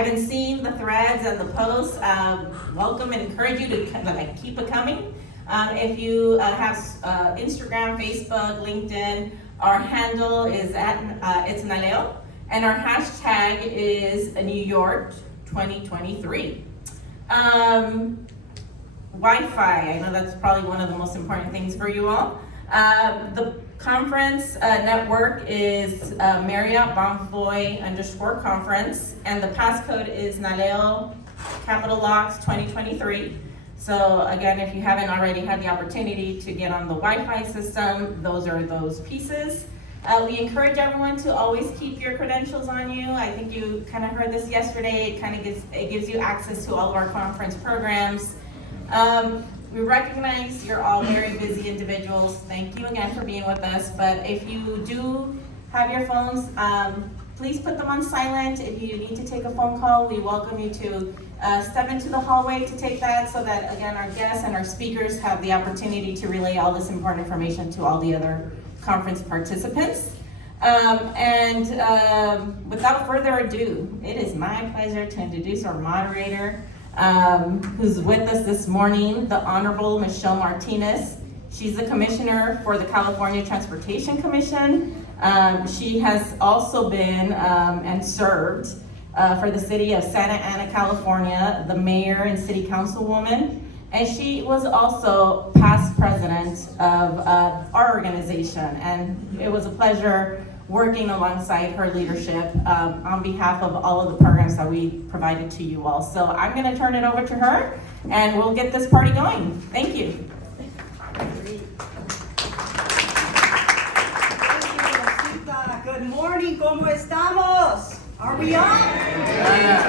I've been seeing the threads and the posts. Welcome and encourage you to keep it coming. If you have Instagram, Facebook, LinkedIn, our handle is it's NALEO, and our hashtag is New York 2023. Wi-Fi, I know that's probably one of the most important things for you all. The conference network is Marriott Bonvoy _conference, and the passcode is NALEO capital locks 2023. So again, if you haven't already had the opportunity to get on the Wi-Fi system, those are those pieces. We encourage everyone to always keep your credentials on you. I think you kind of heard this yesterday. It gives you access to all of our conference programs. We recognize you're all very busy individuals. Thank you again for being with us. But if you do have your phones, please put them on silent. If you need to take a phone call, we welcome you to step into the hallway to take that, so that again our guests and our speakers have the opportunity to relay all this important information to all the other conference participants. Without further ado, it is my pleasure to introduce our moderator, who's with us this morning, the Honorable Michelle Martinez. She's the Commissioner for the California Transportation Commission. She has also been and served for the city of Santa Ana, California, the mayor and city councilwoman. And she was also past president of our organization. And it was a pleasure working alongside her leadership on behalf of all of the programs that we provided to you all. So I'm gonna turn it over to her and we'll get this party going. Thank you. Good morning, ¿cómo estamos? Are we on?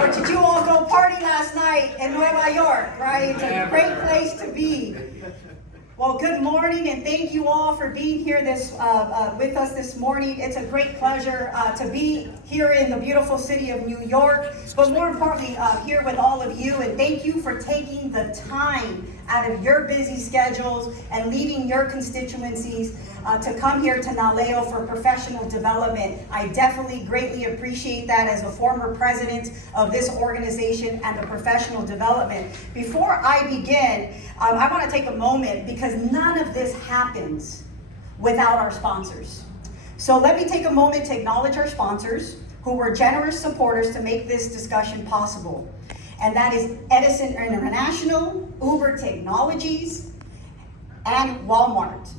Or did you all go party last night in Nueva York, right? It's a great place to be. Well, good morning, and thank you all for being here with us this morning. It's a great pleasure to be here in the beautiful city of New York, but more importantly, here with all of you, and thank you for taking the time out of your busy schedules and leaving your constituencies to come here to NALEO for professional development. I definitely greatly appreciate that as a former president of this organization and the professional development. Before I begin, I want to take a moment because none of this happens without our sponsors. So let me take a moment to acknowledge our sponsors who were generous supporters to make this discussion possible. And that is Edison International, Uber Technologies, and Walmart.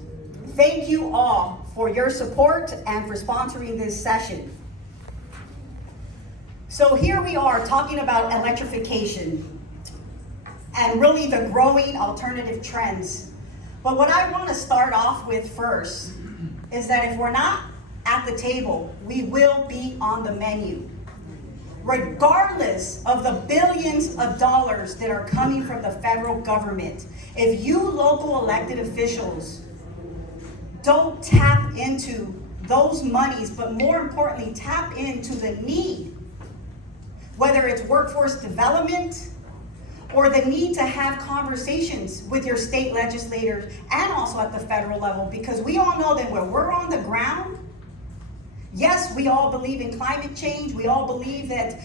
Thank you all for your support and for sponsoring this session. So here we are talking about electrification and really the growing alternative trends. But what I want to start off with first is that if we're not at the table, we will be on the menu. Regardless of the billions of dollars that are coming from the federal government, if you local elected officials don't tap into those monies, but more importantly, tap into the need, whether it's workforce development or the need to have conversations with your state legislators and also at the federal level, because we all know that when we're on the ground, yes, we all believe in climate change. We all believe that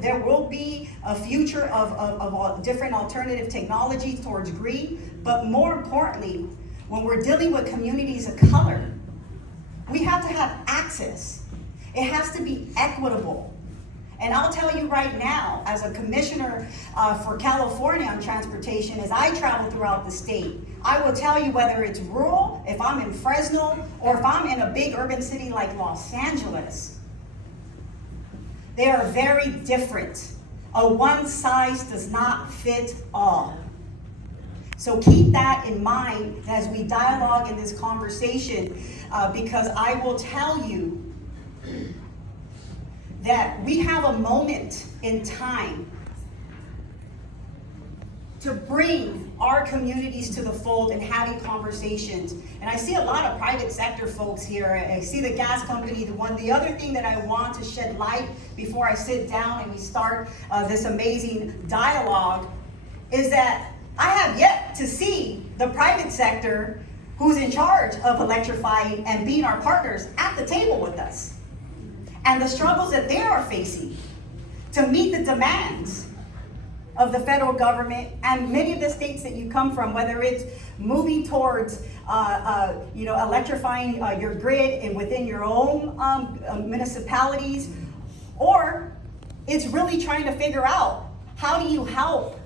there will be a future of different alternative technologies towards green, but more importantly, when we're dealing with communities of color, we have to have access. It has to be equitable. And I'll tell you right now, as a commissioner for California on transportation, as I travel throughout the state, I will tell you whether it's rural, if I'm in Fresno, or if I'm in a big urban city like Los Angeles, they are very different. A one size does not fit all. So keep that in mind as we dialogue in this conversation, because I will tell you that we have a moment in time to bring our communities to the fold and having conversations. And I see a lot of private sector folks here. I see the gas company, the other thing that I want to shed light before I sit down and we start this amazing dialogue is that I have yet to see the private sector who's in charge of electrifying and being our partners at the table with us, and the struggles that they are facing. to meet the demands of the federal government and many of the states that you come from, whether it's moving towards electrifying your grid and within your own municipalities, or it's really trying to figure out how do you help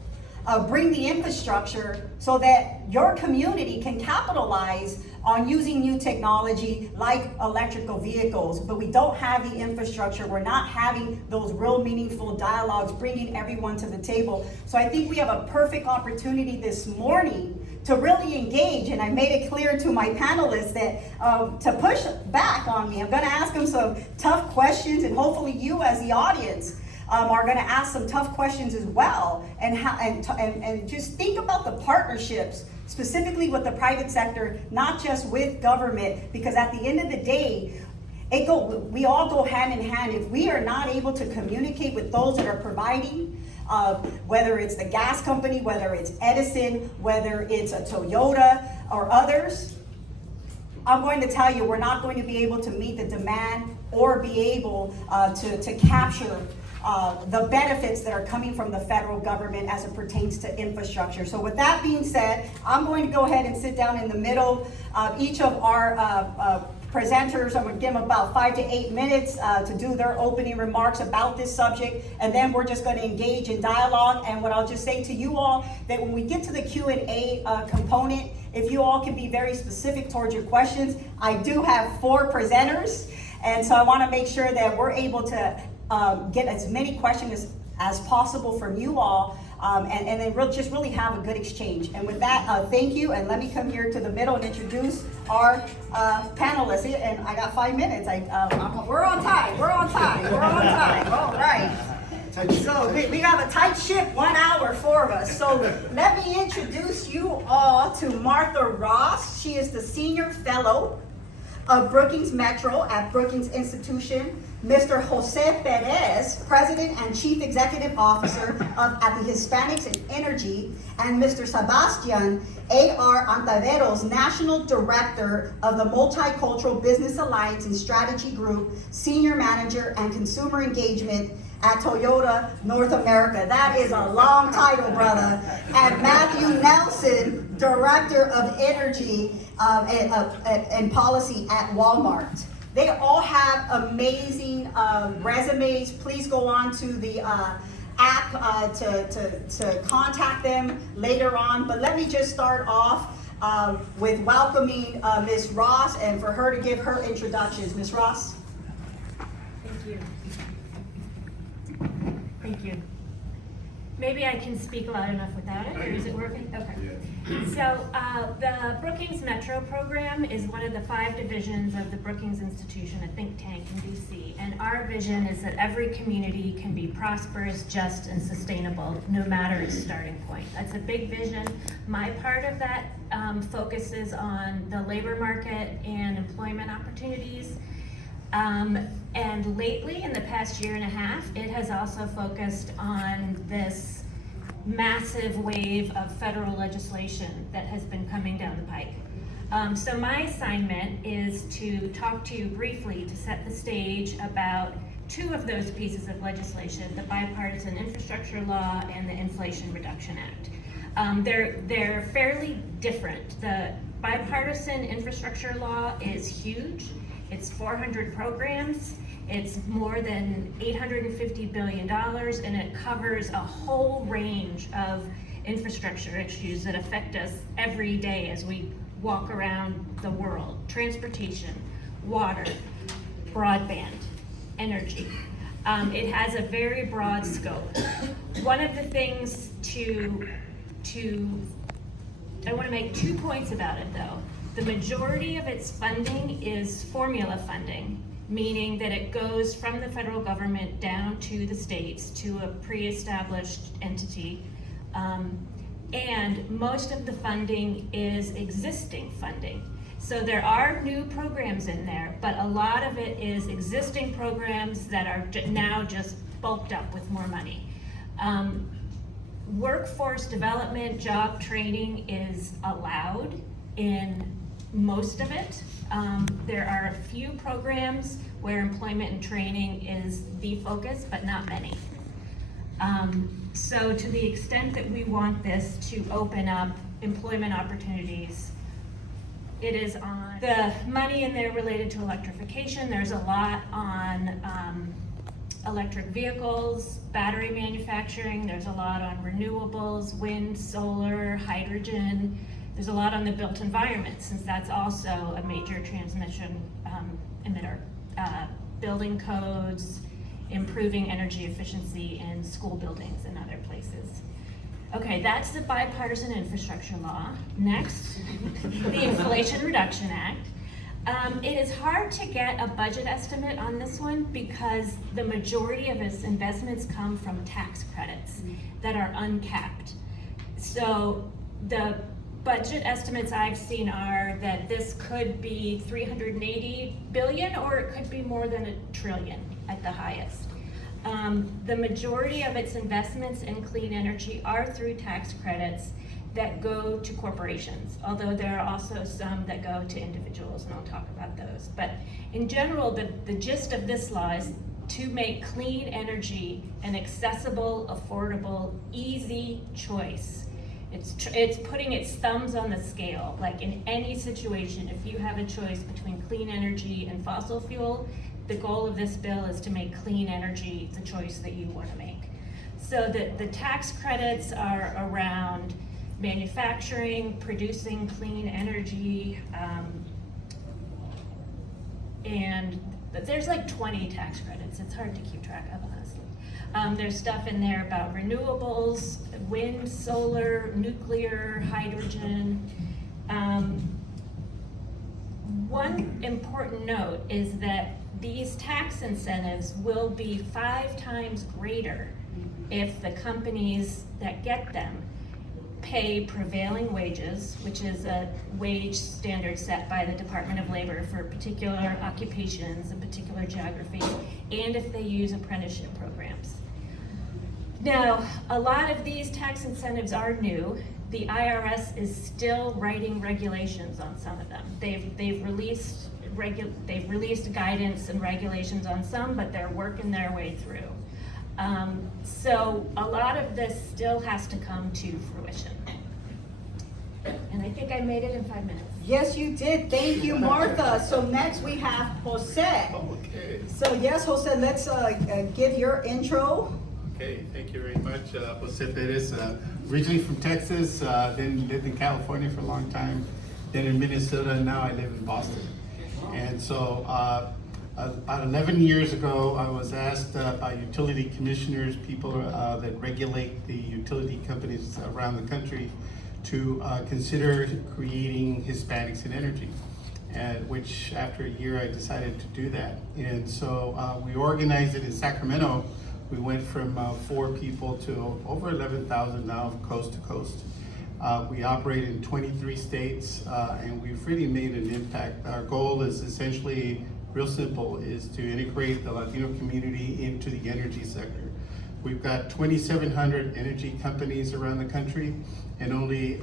bring the infrastructure so that your community can capitalize on using new technology like electrical vehicles, but we don't have the infrastructure. We're not having those real meaningful dialogues, bringing everyone to the table. So I think we have a perfect opportunity this morning to really engage, and I made it clear to my panelists that to push back on me. I'm gonna ask them some tough questions, and hopefully you as the audience are going to ask some tough questions as well, and just think about the partnerships specifically with the private sector, not just with government, because at the end of the day, we all go hand in hand. If we are not able to communicate with those that are providing, whether it's the gas company, whether it's Edison, whether it's a Toyota or others, I'm going to tell you, we're not going to be able to meet the demand or be able to capture the benefits that are coming from the federal government as it pertains to infrastructure. So with that being said, I'm going to go ahead and sit down in the middle. Each of our presenters, I'm going to give them about 5 to 8 minutes to do their opening remarks about this subject, and then we're just going to engage in dialogue. And what I'll just say to you all, that when we get to the Q&A component, if you all can be very specific towards your questions. I do have 4 presenters, and so I want to make sure that we're able to get as many questions as possible from you all, and then just really have a good exchange. And with that, thank you, and let me come here to the middle and introduce our panelists. And I got 5 minutes. We're on time. All right. So we got a tight ship, 1 hour, 4 of us. So let me introduce you all to Martha Ross. She is the Senior Fellow of Brookings Metro at Brookings Institution. Mr. Jose Perez, President and Chief Executive Officer at the Hispanics in Energy, and Mr. Sebastian A.R. Antaveros, National Director of the Multicultural Business Alliance and Strategy Group, Senior Manager and Consumer Engagement at Toyota North America. That is a long title, brother. And Matthew Nelson, Director of Energy and Policy at Walmart. They all have amazing resumes. Please go on to the app to contact them later on. But let me just start off with welcoming Ms. Ross, and for her to give her introductions. Ms. Ross. Thank you. Thank you. Maybe I can speak loud enough without it, or is it working? Okay. So the Brookings Metro program is one of the 5 divisions of the Brookings Institution, a think tank in DC. And our vision is that every community can be prosperous, just, and sustainable, no matter its starting point. That's a big vision. My part of that focuses on the labor market and employment opportunities. And lately, in the past 1.5 years, it has also focused on this massive wave of federal legislation that has been coming down the pike. So my assignment is to talk to you briefly to set the stage about 2 of those pieces of legislation, the Bipartisan Infrastructure Law and the Inflation Reduction Act. They're fairly different. The Bipartisan Infrastructure Law is huge. It's 400 programs. It's more than $850 billion, and it covers a whole range of infrastructure issues that affect us every day as we walk around the world. Transportation, water, broadband, energy. It has a very broad scope. One of the things I want to make 2 points about it though. The majority of its funding is formula funding, meaning that it goes from the federal government down to the states to a pre-established entity. And most of the funding is existing funding. So there are new programs in there, but a lot of it is existing programs that are now just bulked up with more money. Workforce development, job training is allowed in most of it. There are a few programs where employment and training is the focus, but not many. So to the extent that we want this to open up employment opportunities, it is on the money in there related to electrification. There's a lot on electric vehicles, battery manufacturing. There's a lot on renewables, wind, solar, hydrogen. There's a lot on the built environment, since that's also a major transmission emitter. Building codes, improving energy efficiency in school buildings and other places. Okay, that's the bipartisan infrastructure law. Next, the Inflation Reduction Act. It is hard to get a budget estimate on this one because the majority of its investments come from tax credits that are uncapped. So the budget estimates I've seen are that this could be 380 billion, or it could be more than $1 trillion at the highest. The majority of its investments in clean energy are through tax credits that go to corporations, although there are also some that go to individuals, and I'll talk about those. But in general, the gist of this law is to make clean energy an accessible, affordable, easy choice. It's putting its thumbs on the scale. Like in any situation, if you have a choice between clean energy and fossil fuel, the goal of this bill is to make clean energy the choice that you want to make. So the tax credits are around manufacturing, producing clean energy, and there's like 20 tax credits. It's hard to keep track of, honestly. There's stuff in there about renewables, wind, solar, nuclear, hydrogen. One important note is that these tax incentives will be 5 times greater if the companies that get them pay prevailing wages, which is a wage standard set by the Department of Labor for particular occupations and particular geography, and if they use apprenticeship programs. Now, a lot of these tax incentives are new. The IRS is still writing regulations on some of them. They've released guidance and regulations on some, but they're working their way through. So a lot of this still has to come to fruition. And I think I made it in 5 minutes. Yes, you did. Thank you, Martha. So next we have Jose. Okay. So yes, Jose, let's give your intro. Okay, thank you very much. Jose Perez, originally from Texas, then lived in California for a long time, then in Minnesota, and now I live in Boston. And so about 11 years ago, I was asked by utility commissioners, people that regulate the utility companies around the country, to consider creating Hispanics in energy, which after a year I decided to do that. And so we organized it in Sacramento. We went from 4 people to over 11,000 now, coast to coast. We operate in 23 states, and we've really made an impact. Our goal is essentially real simple, is to integrate the Latino community into the energy sector. We've got 2,700 energy companies around the country, and only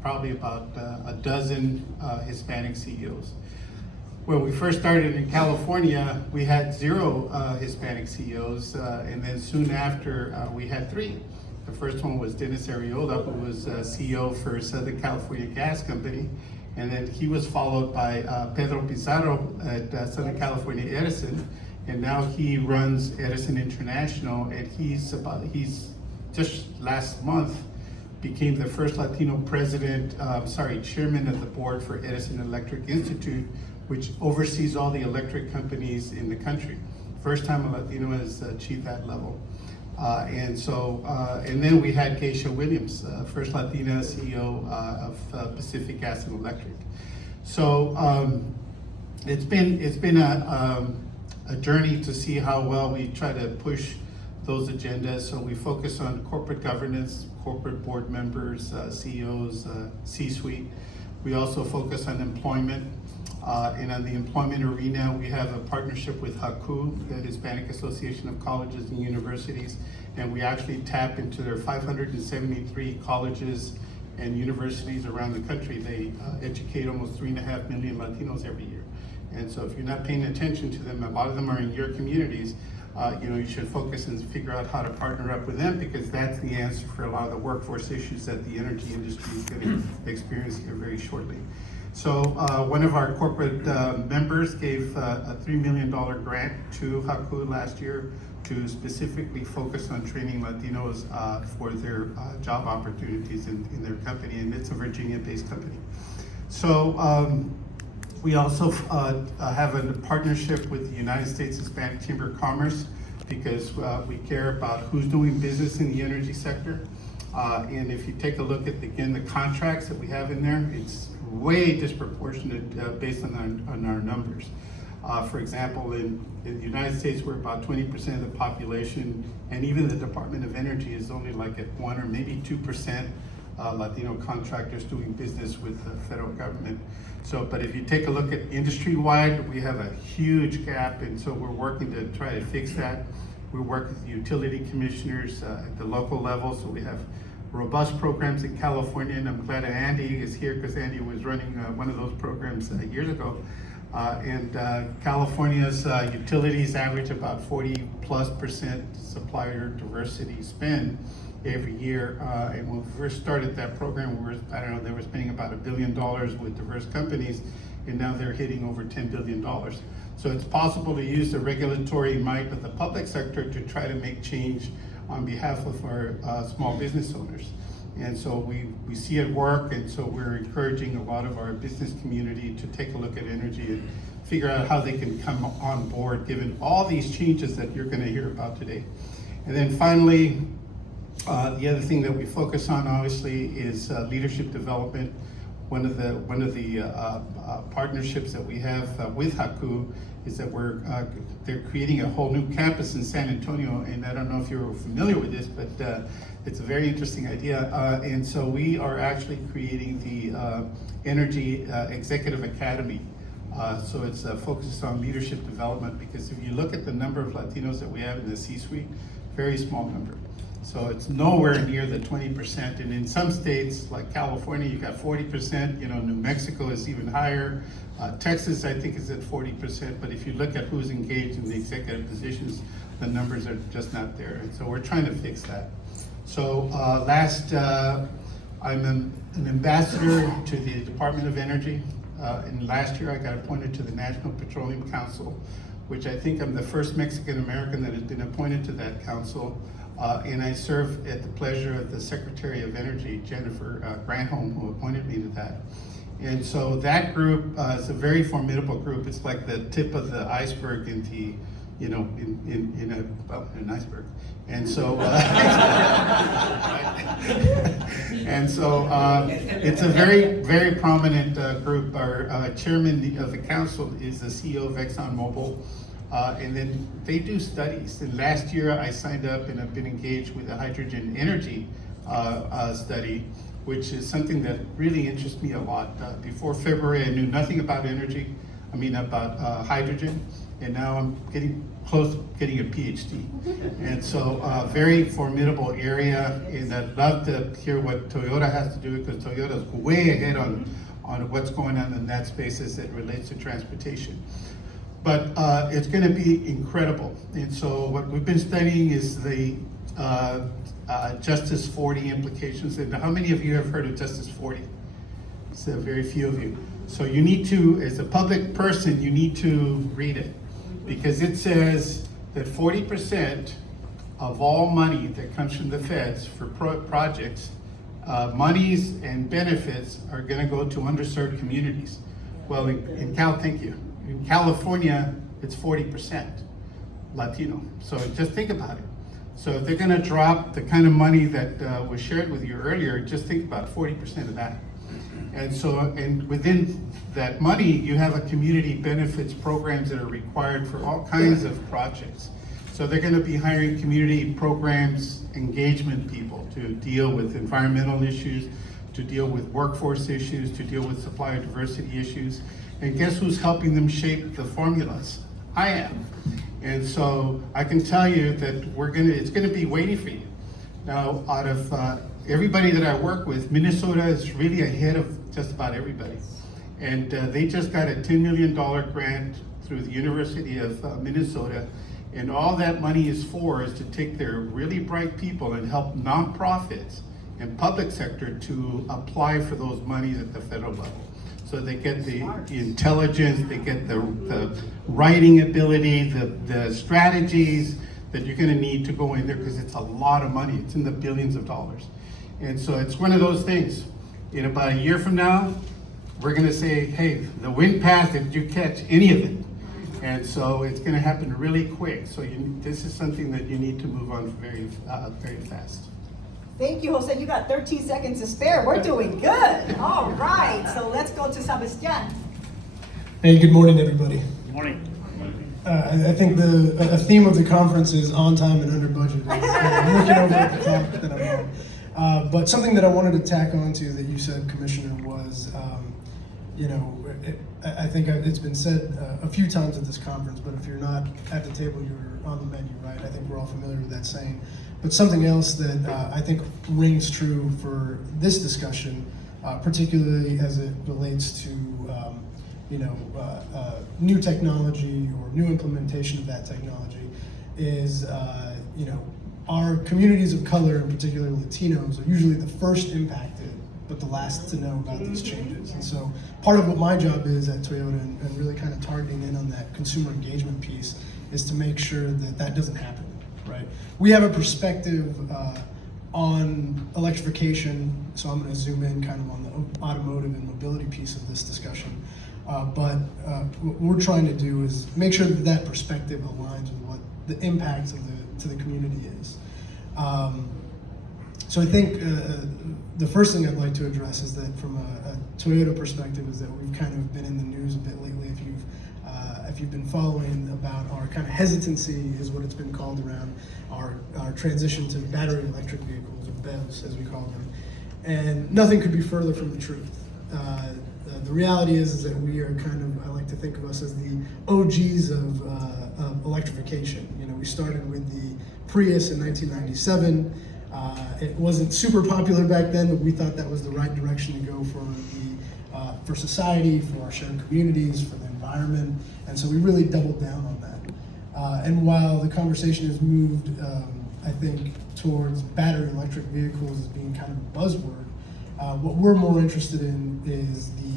probably about a dozen Hispanic CEOs. When we first started in California, we had 0 Hispanic CEOs, and then soon after, we had 3. The first one was Dennis Arreola, who was CEO for Southern California Gas Company, and then he was followed by Pedro Pizarro at Southern California Edison, and now he runs Edison International, and he's just last month became the first Latino chairman of the board for Edison Electric Institute, which oversees all the electric companies in the country. First time a Latino has achieved that level. And then we had Keisha Williams, first Latina CEO of Pacific Gas and Electric. So it's been a journey to see how well we try to push those agendas. So we focus on corporate governance, corporate board members, CEOs, C-suite. We also focus on employment. And on the employment arena, we have a partnership with HACU, the Hispanic Association of Colleges and Universities, and we actually tap into their 573 colleges and universities around the country. They educate almost 3.5 million Latinos every year. And so if you're not paying attention to them, a lot of them are in your communities, you should focus and figure out how to partner up with them, because that's the answer for a lot of the workforce issues that the energy industry is going to experience here very shortly. So one of our corporate members gave a $3 million grant to HAKU last year to specifically focus on training Latinos for their job opportunities in their company, and it's a Virginia-based company. So we also have a partnership with the United States Hispanic Chamber of Commerce, because we care about who's doing business in the energy sector. And if you take a look at, again, the contracts that we have in there, it's way disproportionate based on our numbers. For example, in the United States, we're about 20% of the population, and even the Department of Energy is only like at 1 or maybe 2% Latino contractors doing business with the federal government. So, but if you take a look at industry-wide, we have a huge gap, and so we're working to try to fix that. We work with utility commissioners at the local level, so we have robust programs in California, and I'm glad Andy is here, because Andy was running one of those programs years ago. California's utilities average about 40+% supplier diversity spend every year. And when we first started that program, they were spending about $1 billion with diverse companies, and now they're hitting over $10 billion. So it's possible to use the regulatory might of the public sector to try to make change on behalf of our small business owners. And so we see it work, and so we're encouraging a lot of our business community to take a look at energy and figure out how they can come on board given all these changes that you're going to hear about today. And then finally, the other thing that we focus on, obviously, is leadership development. One of the partnerships that we have with HAKU is that they're creating a whole new campus in San Antonio, and I don't know if you're familiar with this, but it's a very interesting idea. And so we are actually creating the Energy Executive Academy. So it's focused on leadership development, because if you look at the number of Latinos that we have in the C-suite, very small number. So it's nowhere near the 20%. And in some states, like California, you got 40%, New Mexico is even higher. Texas, I think, is at 40%. But if you look at who's engaged in the executive positions, the numbers are just not there. And so we're trying to fix that. So I'm an ambassador to the Department of Energy. And last year I got appointed to the National Petroleum Council, which I think I'm the first Mexican American that has been appointed to that council. And I serve at the pleasure of the Secretary of Energy, Jennifer Granholm, who appointed me to that. And so that group is a very formidable group. It's like the tip of the iceberg in the, in an iceberg. And so, it's a very, very prominent group. Our chairman of the council is the CEO of ExxonMobil. And then they do studies. And last year I signed up and I've been engaged with a hydrogen energy study, which is something that really interests me a lot. Before February, I knew nothing about about hydrogen, and now I'm getting close to getting a PhD. And so very formidable area, and I'd love to hear what Toyota has to do, because Toyota's way ahead on what's going on in that space as it relates to transportation. But it's going to be incredible. And so what we've been studying is the Justice 40 implications. And how many of you have heard of Justice 40? It's very few of you. So you need to, as a public person, you need to read it, because it says that 40% of all money that comes from the feds for projects, monies and benefits are going to go to underserved communities. Well, in California, it's 40% Latino. So just think about it. So if they're going to drop the kind of money that was shared with you earlier, just think about 40% of that. And so, and within that money, you have a community benefits programs that are required for all kinds of projects. So they're going to be hiring community programs, engagement people to deal with environmental issues, to deal with workforce issues, to deal with supplier diversity issues. And guess who's helping them shape the formulas? I am. And so I can tell you that it's gonna be waiting for you. Now, out of everybody that I work with, Minnesota is really ahead of just about everybody. And they just got a $10 million grant through the University of Minnesota. And all that money is for is to take their really bright people and help nonprofits and public sector to apply for those monies at the federal level. So they get the intelligence, they get the writing ability, the strategies that you're gonna need to go in there, because it's a lot of money. It's in the billions of dollars. And so it's one of those things. In about a year from now, we're gonna say, hey, the wind passed, did you catch any of it? And so it's gonna happen really quick. So this is something that you need to move on very, very fast. Thank you, Jose. You got 13 seconds to spare. We're doing good. All right, so let's go to Sebastian. Hey, good morning, everybody. Good morning. I think a theme of the conference is on time and under budget. I'm looking over at the clock that I'm on. But something that I wanted to tack onto that you said, Commissioner, was, I think it's been said a few times at this conference, but if you're not at the table, you're on the menu, right? I think we're all familiar with that saying. But something else that I think rings true for this discussion, particularly as it relates to new technology or new implementation of that technology, is our communities of color, in particular Latinos, are usually the first impacted, but the last to know about these changes. And so part of what my job is at Toyota, and really kind of targeting in on that consumer engagement piece, is to make sure that that doesn't happen, right? We have a perspective on electrification, so I'm going to zoom in kind of on the automotive and mobility piece of this discussion. But what we're trying to do is make sure that that perspective aligns with what the impact to the community is. So I think the first thing I'd like to address is that from a Toyota perspective is that we've kind of been in the news a bit lately. If you've been following about our kind of hesitancy, is what it's been called, around our transition to battery electric vehicles, or BEVs as we call them. And nothing could be further from the truth. The reality is that we are kind of, I like to think of us as the OGs of electrification. We started with the Prius in 1997. It wasn't super popular back then, but we thought that was the right direction to go for society, for our shared communities, for the environment, and so we really doubled down on that. And while the conversation has moved, I think, towards battery electric vehicles as being kind of a buzzword, what we're more interested in is the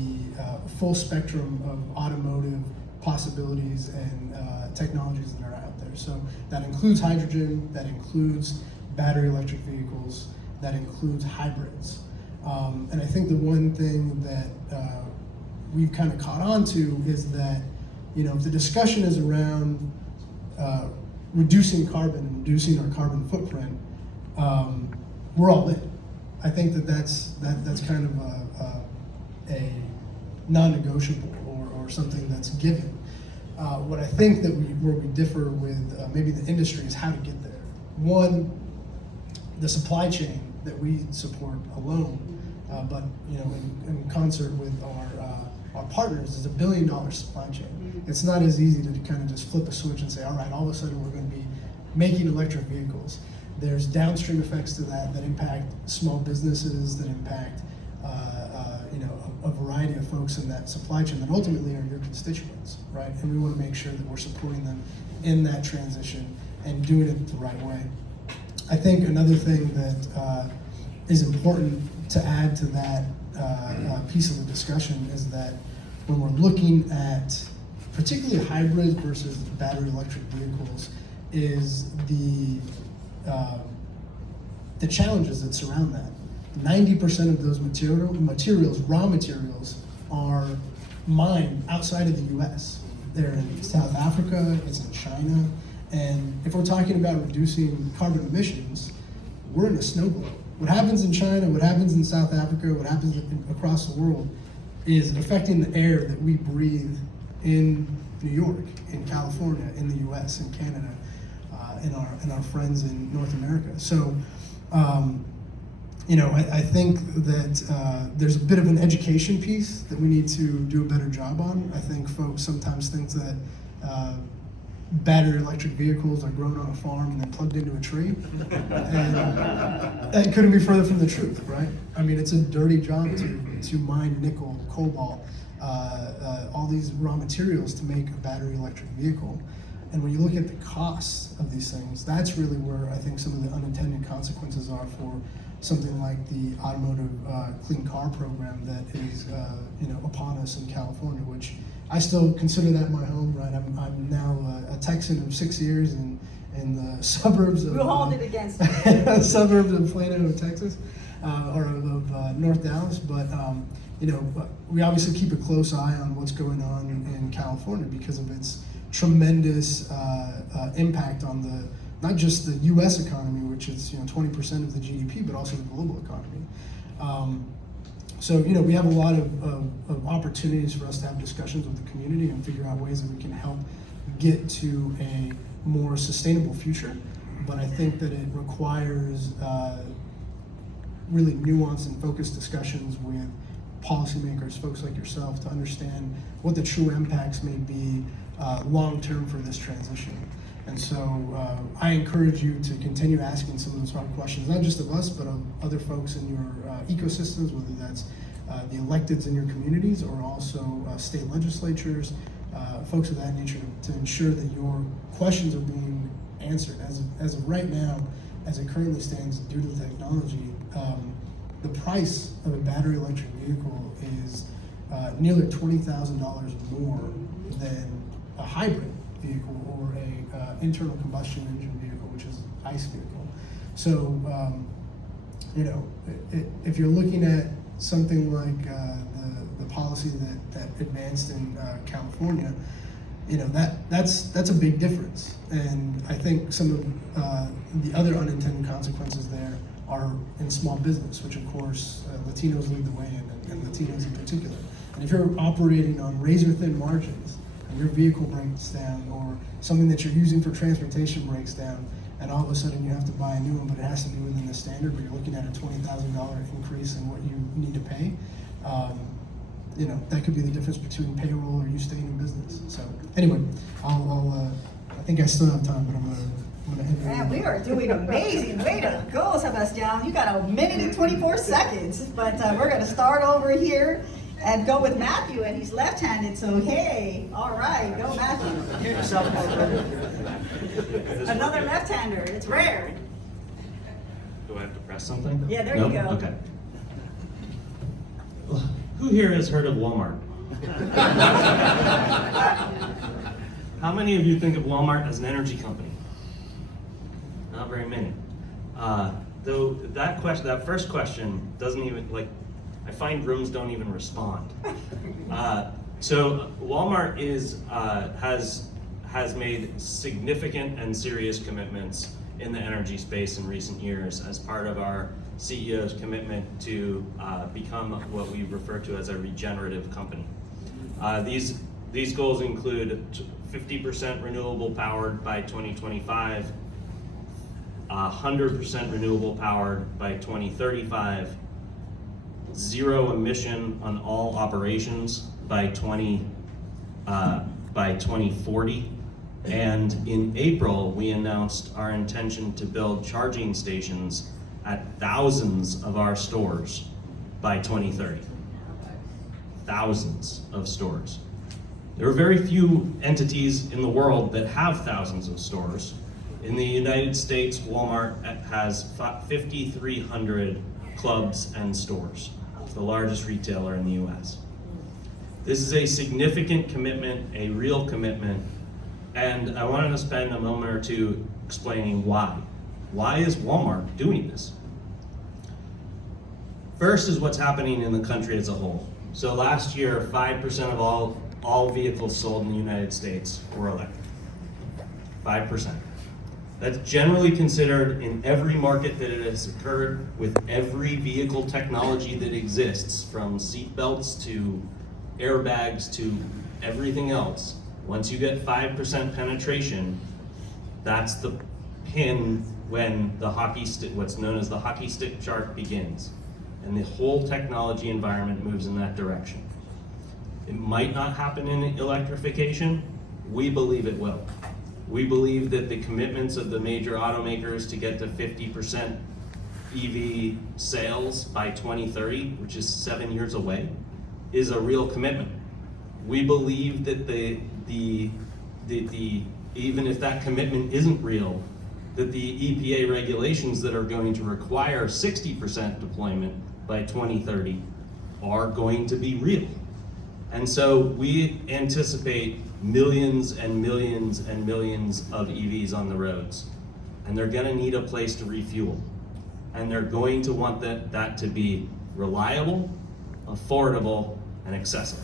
full spectrum of automotive possibilities and technologies that are out there. So that includes hydrogen, that includes battery electric vehicles, that includes hybrids. And I think the one thing that we've kind of caught on to is that, if the discussion is around reducing carbon and reducing our carbon footprint, we're all in. I think that's kind of a non-negotiable or something that's given. What I think that where we differ with maybe the industry is how to get there. One, the supply chain that we support alone, but in concert with our partners, is $1 billion supply chain. It's not as easy to kind of just flip a switch and say, all right, all of a sudden we're going to be making electric vehicles. There's downstream effects to that impact small businesses, that impact a variety of folks in that supply chain that ultimately are your constituents, right? And we want to make sure that we're supporting them in that transition and doing it the right way. I think another thing that is important to add to that piece of the discussion is that when we're looking at particularly hybrids versus battery electric vehicles, is the challenges that surround that. 90% of those materials, raw materials, are mined outside of the US. They're in South Africa, it's in China, and if we're talking about reducing carbon emissions, we're in a snow globe. What happens in China, what happens in South Africa, what happens across the world is affecting the air that we breathe in New York, in California, in the US, in Canada, and our friends in North America. So, I think that there's a bit of an education piece that we need to do a better job on. I think folks sometimes think that battery electric vehicles are grown on a farm and then plugged into a tree. And that couldn't be further from the truth, right? I mean, it's a dirty job to mine nickel, cobalt, all these raw materials to make a battery electric vehicle. And when you look at the costs of these things, that's really where I think some of the unintended consequences are for something like the automotive clean car program that is upon us in California, which I still consider that my home, right? I'm now a Texan of 6 years in the suburbs of We'll hold it against you. suburbs of Plano, Texas, or of North Dallas. But we obviously keep a close eye on what's going on in California because of its tremendous impact on not just the U.S. economy, which is 20% of the GDP, but also the global economy. So we have a lot of opportunities for us to have discussions with the community and figure out ways that we can help get to a more sustainable future. But I think that it requires really nuanced and focused discussions with policymakers, folks like yourself, to understand what the true impacts may be long-term for this transition. And so I encourage you to continue asking some of those hard questions, not just of us, but of other folks in your ecosystems, whether that's the electeds in your communities or also state legislatures, folks of that nature, to ensure that your questions are being answered. As of right now, as it currently stands due to the technology, the price of a battery electric vehicle is nearly $20,000 more than a hybrid vehicle or a internal combustion engine vehicle, which is an ICE vehicle. So, if you're looking at something like the policy that advanced in California, that's a big difference. And I think some of the other unintended consequences there are in small business, which of course Latinos lead the way in, and Latinos in particular. And if you're operating on razor-thin margins, and your vehicle breaks down, or something that you're using for transportation breaks down, and all of a sudden you have to buy a new one, but it has to be within the standard, but you're looking at a $20,000 increase in what you need to pay, that could be the difference between payroll or you staying in business. So anyway, I think I still have time, but I'm gonna end it. Man, we are doing amazing. Way to go, Sebastian. You got 1 minute and 24 seconds. But we're going to start over here and go with Matthew, and he's left-handed, so hey, all right, go Matthew. Hear yourself, another left-hander. It's rare. Do I have to press something? Yeah, there Nope? you go. Okay. Who here has heard of Walmart? How many of you think of Walmart as an energy company? Not very many. Though that first question doesn't even, I find rooms don't even respond. So Walmart has made significant and serious commitments in the energy space in recent years as part of our CEO's commitment to become what we refer to as a regenerative company. These goals include 50% renewable powered by 2025, 100% renewable powered by 2035, zero emission on all operations by 2040. And in April, we announced our intention to build charging stations at thousands of our stores by 2030. Thousands of stores. There are very few entities in the world that have thousands of stores. In the United States, Walmart has 5,300 clubs and stores. It's the largest retailer in the US. This is a significant commitment, a real commitment, and I wanted to spend a moment or two explaining why. Why is Walmart doing this? First is what's happening in the country as a whole. So last year, 5% of all vehicles sold in the United States were electric. 5%. That's generally considered in every market that it has occurred with every vehicle technology that exists, from seat belts to airbags to everything else. Once you get 5% penetration, that's the pin when the hockey stick, what's known as the hockey stick chart, begins. And the whole technology environment moves in that direction. It might not happen in electrification. We believe it will. We believe that the commitments of the major automakers to get to 50% EV sales by 2030, which is 7 years away, is a real commitment. We believe that the even if that commitment isn't real, that the EPA regulations that are going to require 60% deployment by 2030 are going to be real. And so we anticipate millions and millions and millions of EVs on the roads. And they're gonna need a place to refuel. And they're going to want that to be reliable, affordable, and accessible.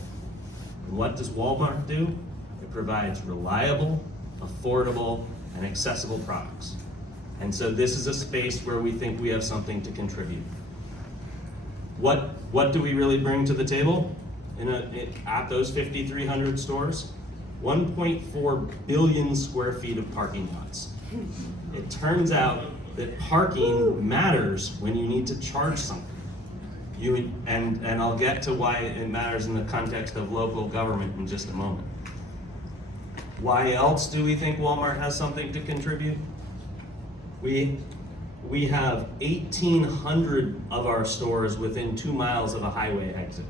And what does Walmart do? It provides reliable, affordable, and accessible products. And so this is a space where we think we have something to contribute. What do we really bring to the table at those 5,300 stores? 1.4 billion square feet of parking lots. It turns out that parking matters when you need to charge something. And I'll get to why it matters in the context of local government in just a moment. Why else do we think Walmart has something to contribute? We have 1,800 of our stores within 2 miles of a highway exit.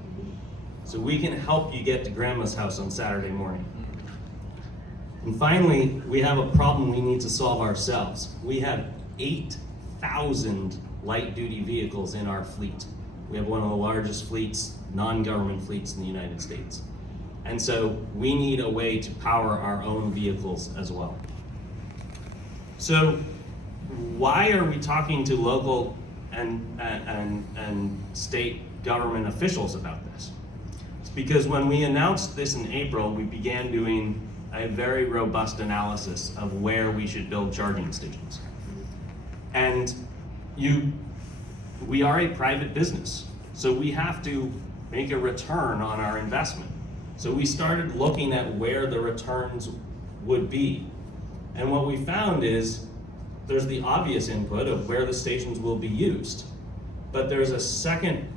So we can help you get to grandma's house on Saturday morning. And finally, we have a problem we need to solve ourselves. We have 8,000 light-duty vehicles in our fleet. We have one of the largest fleets, non-government fleets in the United States. And so we need a way to power our own vehicles as well. So why are we talking to local and state government officials about this? It's because when we announced this in April, we began doing a very robust analysis of where we should build charging stations. And we are a private business, so we have to make a return on our investment. So we started looking at where the returns would be. And what we found is there's the obvious input of where the stations will be used, but there's a second,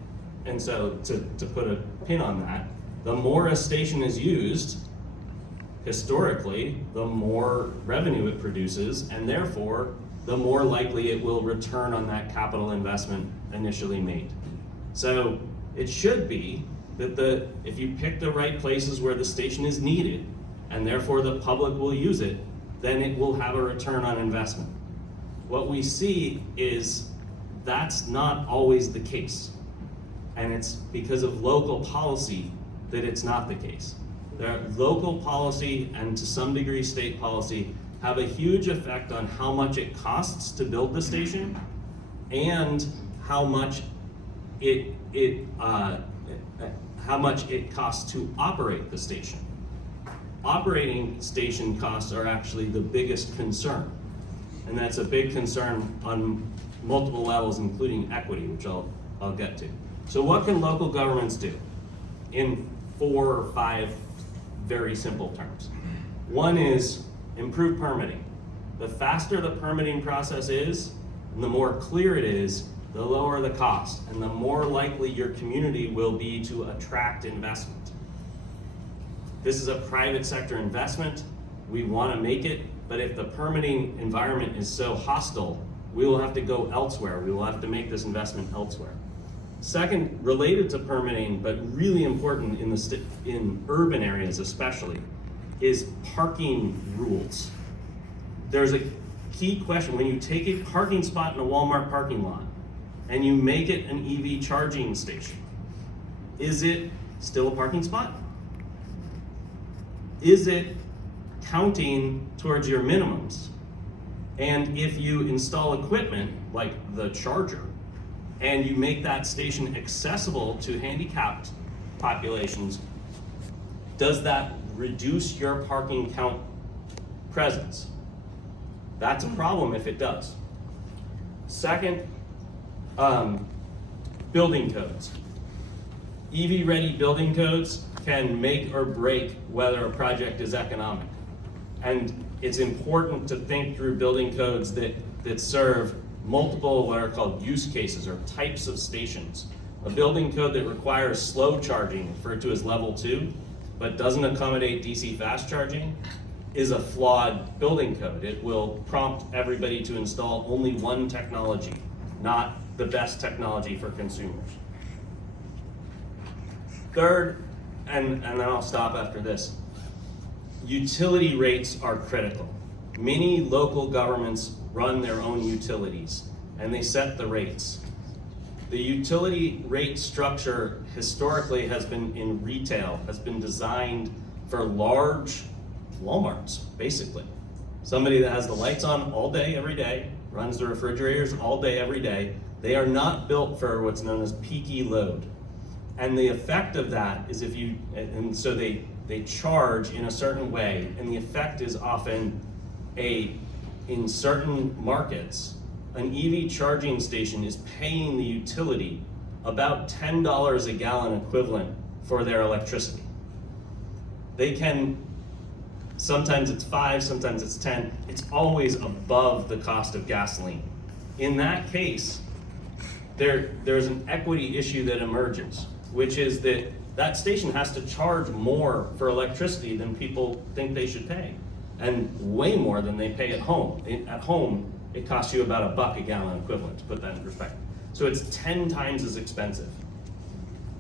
and so to put a pin on that, the more a station is used, historically, the more revenue it produces, and therefore, the more likely it will return on that capital investment initially made. So it should be that if you pick the right places where the station is needed, and therefore the public will use it, then it will have a return on investment. What we see is that's not always the case. And it's because of local policy that it's not the case. Local policy and to some degree state policy have a huge effect on how much it costs to build the station and how much it costs to operate the station. Operating station costs are actually the biggest concern. And that's a big concern on multiple levels, including equity, which I'll get to. So what can local governments do? In 4 or 5 very simple terms. One is improve permitting. The faster the permitting process is, and the more clear it is, the lower the cost, and the more likely your community will be to attract investment. This is a private sector investment. We want to make it, but if the permitting environment is so hostile, we will have to go elsewhere. We will have to make this investment elsewhere. Second, related to permitting, but really important in urban areas especially, is parking rules. There's a key question. When you take a parking spot in a Walmart parking lot and you make it an EV charging station, is it still a parking spot? Is it counting towards your minimums? And if you install equipment like the charger and you make that station accessible to handicapped populations, does that reduce your parking count presence? That's a problem if it does. Second, building codes. EV-ready building codes can make or break whether a project is economic. And it's important to think through building codes that serve multiple what are called use cases or types of stations. A building code that requires slow charging, referred to as level 2, but doesn't accommodate DC fast charging, is a flawed building code. It will prompt everybody to install only one technology, not the best technology for consumers. Third, and then I'll stop after this, utility rates are critical. Many local governments run their own utilities and they set the rates. The utility rate structure historically has been in retail, has been designed for large Walmarts, basically. Somebody that has the lights on all day, every day, runs the refrigerators all day, every day. They are not built for what's known as peaky load. And the effect of that is and so they charge in a certain way, and the effect is often in certain markets, an EV charging station is paying the utility about $10 a gallon equivalent for their electricity. They can, sometimes it's 5, sometimes it's 10, it's always above the cost of gasoline. In that case, there's an equity issue that emerges, which is that station has to charge more for electricity than people think they should pay, and way more than they pay at home. At home, it costs you about $1 a gallon equivalent, to put that in perspective. So it's 10 times as expensive.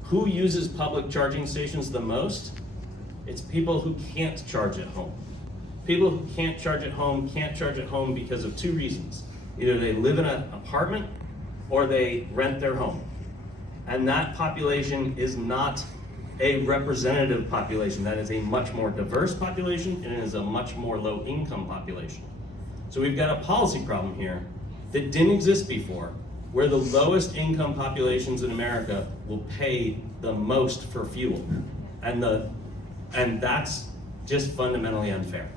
Who uses public charging stations the most? It's people who can't charge at home. People who can't charge at home because of 2 reasons. Either they live in an apartment or they rent their home. And that population is not a representative population. That is a much more diverse population, and it is a much more low income population. So we've got a policy problem here that didn't exist before, where the lowest income populations in America will pay the most for fuel. And that's just fundamentally unfair.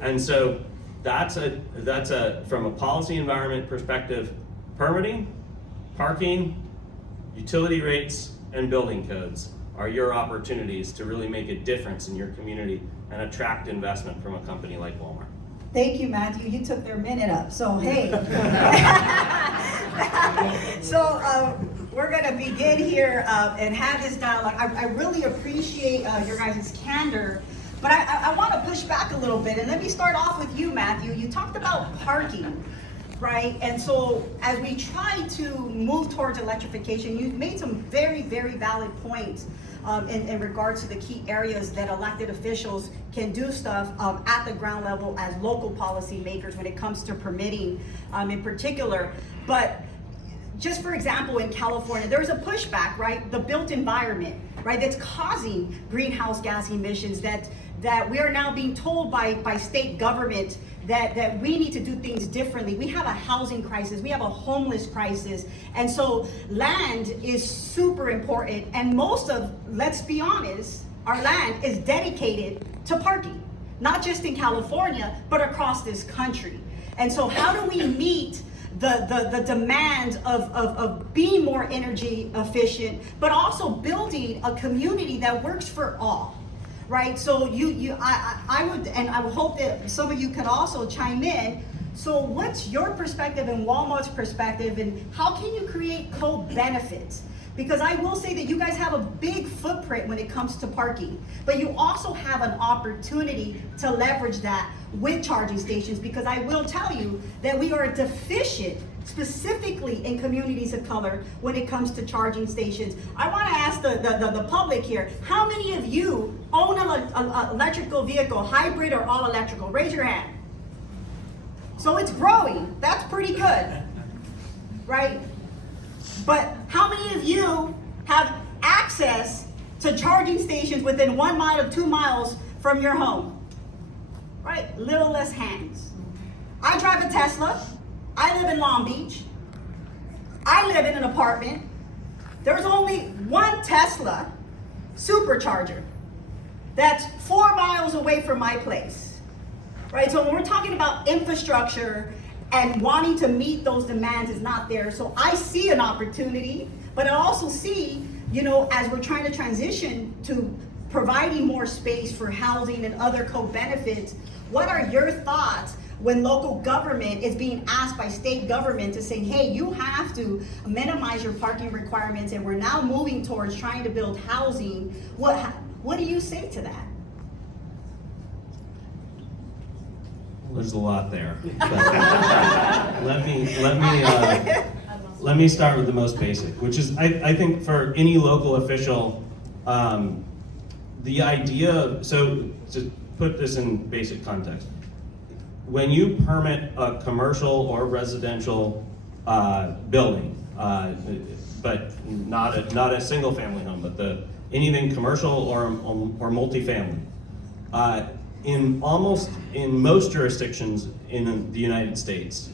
And so that's from a policy environment perspective, permitting, parking, utility rates, and building codes are your opportunities to really make a difference in your community and attract investment from a company like Walmart. Thank you, Matthew. You took their minute up, so hey. So we're gonna begin here and have this dialogue. I really appreciate your guys' candor, but I wanna push back a little bit, and let me start off with you, Matthew. You talked about parking, right? And so as we try to move towards electrification, you made some very, very valid points in regards to the key areas that elected officials can do stuff at the ground level as local policy makers when it comes to permitting in particular. But just for example, in California, there's a pushback, right? The built environment, right? That's causing greenhouse gas emissions that we are now being told by state government that we need to do things differently. We have a housing crisis, we have a homeless crisis, and so land is super important, and most of, let's be honest, our land is dedicated to parking, not just in California, but across this country. And so how do we meet the demand of being more energy efficient, but also building a community that works for all? Right, so I would hope that some of you could also chime in. So what's your perspective and Walmart's perspective, and how can you create co-benefits? Because I will say that you guys have a big footprint when it comes to parking, but you also have an opportunity to leverage that with charging stations, because I will tell you that we are deficient specifically in communities of color when it comes to charging stations. I want to ask the public here, how many of you own an electrical vehicle, hybrid or all electrical? Raise your hand. So it's growing. That's pretty good, right? But how many of you have access to charging stations within 1 mile or 2 miles from your home? Right, little less hands. I drive a Tesla. I live in Long Beach. I live in an apartment. There's only one Tesla supercharger that's 4 miles away from my place, right? So when we're talking about infrastructure and wanting to meet those demands is not there. So I see an opportunity, but I also see, as we're trying to transition to providing more space for housing and other co-benefits, what are your thoughts when local government is being asked by state government to say, hey, you have to minimize your parking requirements, and we're now moving towards trying to build housing? What do you say to that? There's a lot there. But let me start with the most basic, which is I think for any local official, the idea. So put this in basic context. When you permit a commercial or residential building, but not a single family home, but anything commercial or multifamily, in most jurisdictions in the United States,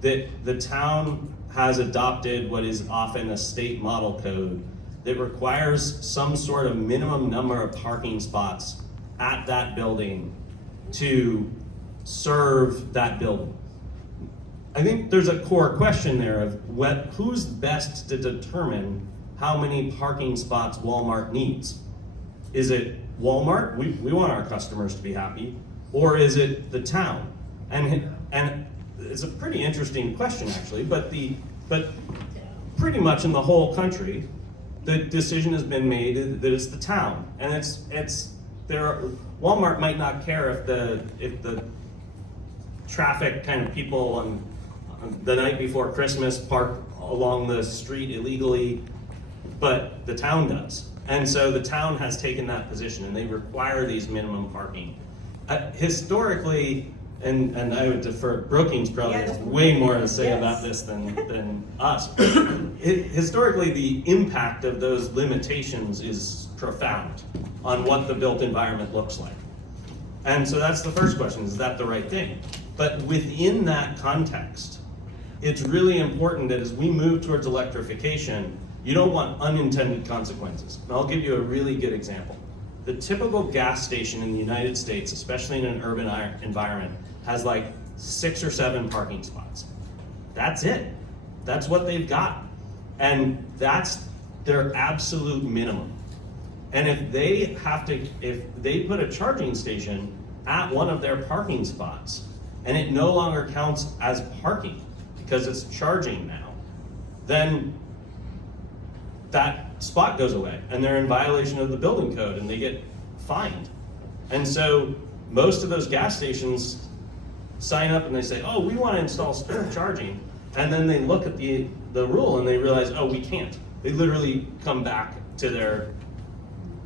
that the town has adopted what is often a state model code that requires some sort of minimum number of parking spots at that building to serve that building. I think there's a core question there of who's best to determine how many parking spots Walmart needs. Is it Walmart? We want our customers to be happy, or is it the town? And it's a pretty interesting question actually, but pretty much in the whole country, the decision has been made that it's the town, and Walmart might not care if the traffic kind of people on the night before Christmas park along the street illegally, but the town does. And so the town has taken that position, and they require these minimum parking. Historically, and I would defer, Brookings probably has way more to say about this than us. Historically, the impact of those limitations is profound on what the built environment looks like. And so that's the first question, is that the right thing? But within that context, it's really important that as we move towards electrification, you don't want unintended consequences. And I'll give you a really good example. The typical gas station in the United States, especially in an urban environment, has like 6 or 7 parking spots. That's it. That's what they've got. And that's their absolute minimum. And if they put a charging station at one of their parking spots, and it no longer counts as parking because it's charging now, then that spot goes away and they're in violation of the building code and they get fined. And so most of those gas stations sign up and they say, oh, we want to install spirit charging. And then they look at the rule and they realize, oh, we can't. They literally come back to their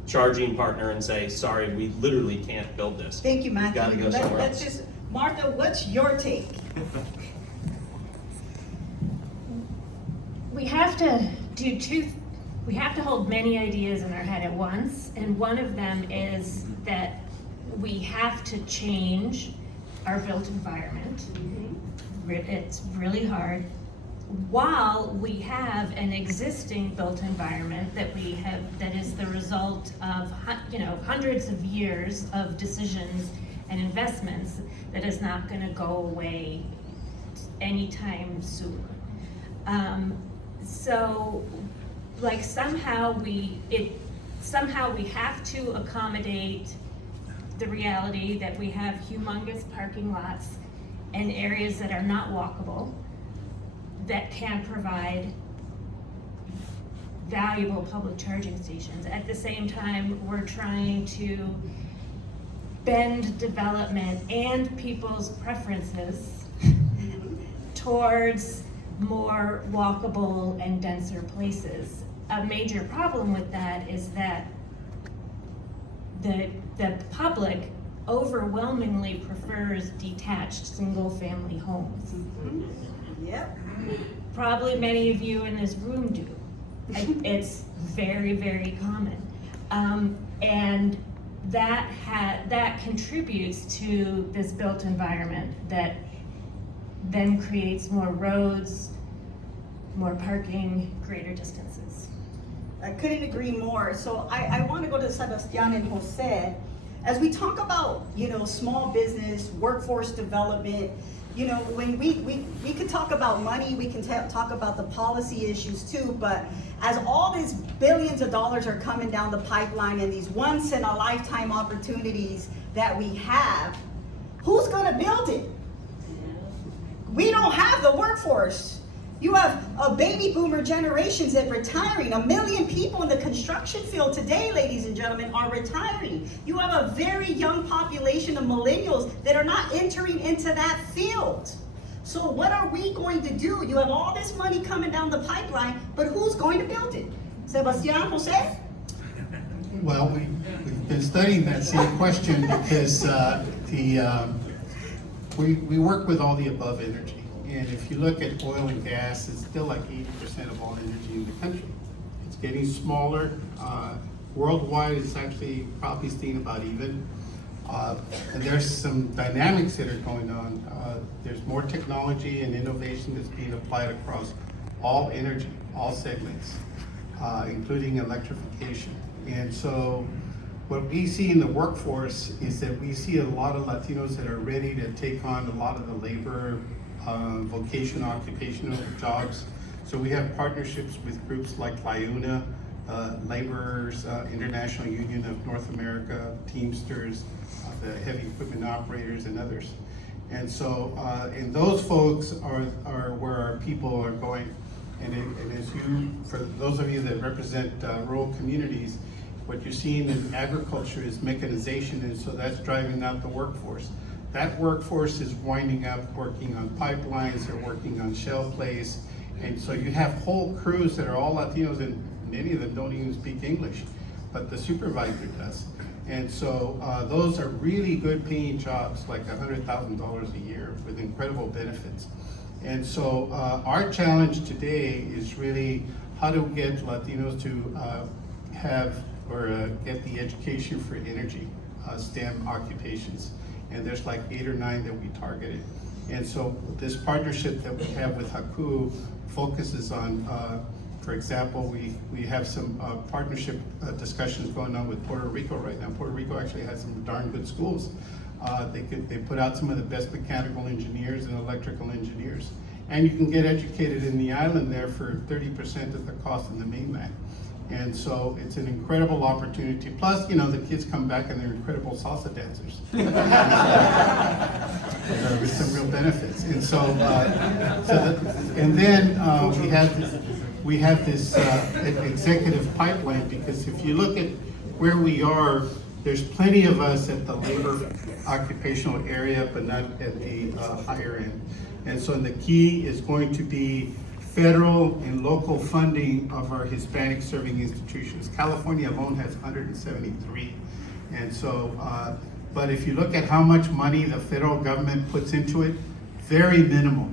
charging partner and say, sorry, we literally can't build this. Thank you, Matthew. Gotta go somewhere else. Martha, what's your take? We have to we have to hold many ideas in our head at once, and one of them is that we have to change our built environment. It's really hard. While we have an existing built environment that is the result of hundreds of years of decisions and investments that is not going to go away anytime soon. So, like somehow we have to accommodate the reality that we have humongous parking lots and areas that are not walkable that can provide valuable public charging stations. At the same time, we're trying to bend development and people's preferences towards more walkable and denser places. A major problem with that is that the public overwhelmingly prefers detached single-family homes. Yep. Probably many of you in this room do. It's very, very common. And that contributes to this built environment that then creates more roads, more parking, greater distances. I couldn't agree more. So I want to go to Sebastian and Jose. As we talk about, small business, workforce development, when we could talk about money, we can talk about the policy issues too, but as all these billions of dollars are coming down the pipeline and these once in a lifetime opportunities that we have, who's gonna build it? We don't have the workforce. You have a baby boomer generations that retiring. 1 million people in the construction field today, ladies and gentlemen, are retiring. You have a very young population of millennials that are not entering into that field. So what are we going to do? You have all this money coming down the pipeline, but who's going to build it? Sebastian, Jose? Well, we've been studying that same question because we work with all the above energy. And if you look at oil and gas, it's still like 80% of all energy in the country. It's getting smaller. Worldwide, it's actually probably staying about even. And there's some dynamics that are going on. There's more technology and innovation that's being applied across all energy, all segments, including electrification. And so what we see in the workforce is that we see a lot of Latinos that are ready to take on a lot of the labor, vocational, occupational jobs. So we have partnerships with groups like LIUNA, Laborers International Union of North America, Teamsters, the heavy equipment operators, and others. And so, and those folks are where our people are going. And as you, for those of you that represent rural communities, what you're seeing in agriculture is mechanization, and so that's driving out the workforce. That workforce is winding up working on pipelines, they're working on shale plays, and so you have whole crews that are all Latinos, and many of them don't even speak English, but the supervisor does. And so those are really good paying jobs, like $100,000 a year with incredible benefits. And so our challenge today is really how to get Latinos to have or get the education for energy, STEM occupations. And there's like 8 or 9 that we targeted. And so this partnership that we have with Haku focuses on, for example, we have some partnership discussions going on with Puerto Rico right now. Puerto Rico actually has some darn good schools. They put out some of the best mechanical engineers and electrical engineers. And you can get educated in the island there for 30% of the cost in the mainland. And so it's an incredible opportunity. Plus, you know, the kids come back and they're incredible salsa dancers. There's some real benefits. And so, and then we have this executive pipeline, because if you look at where we are, there's plenty of us at the labor occupational area, but not at the higher end. And so the key is going to be federal and local funding of our Hispanic serving institutions. California alone has 173. And so, but if you look at how much money the federal government puts into it, very minimal.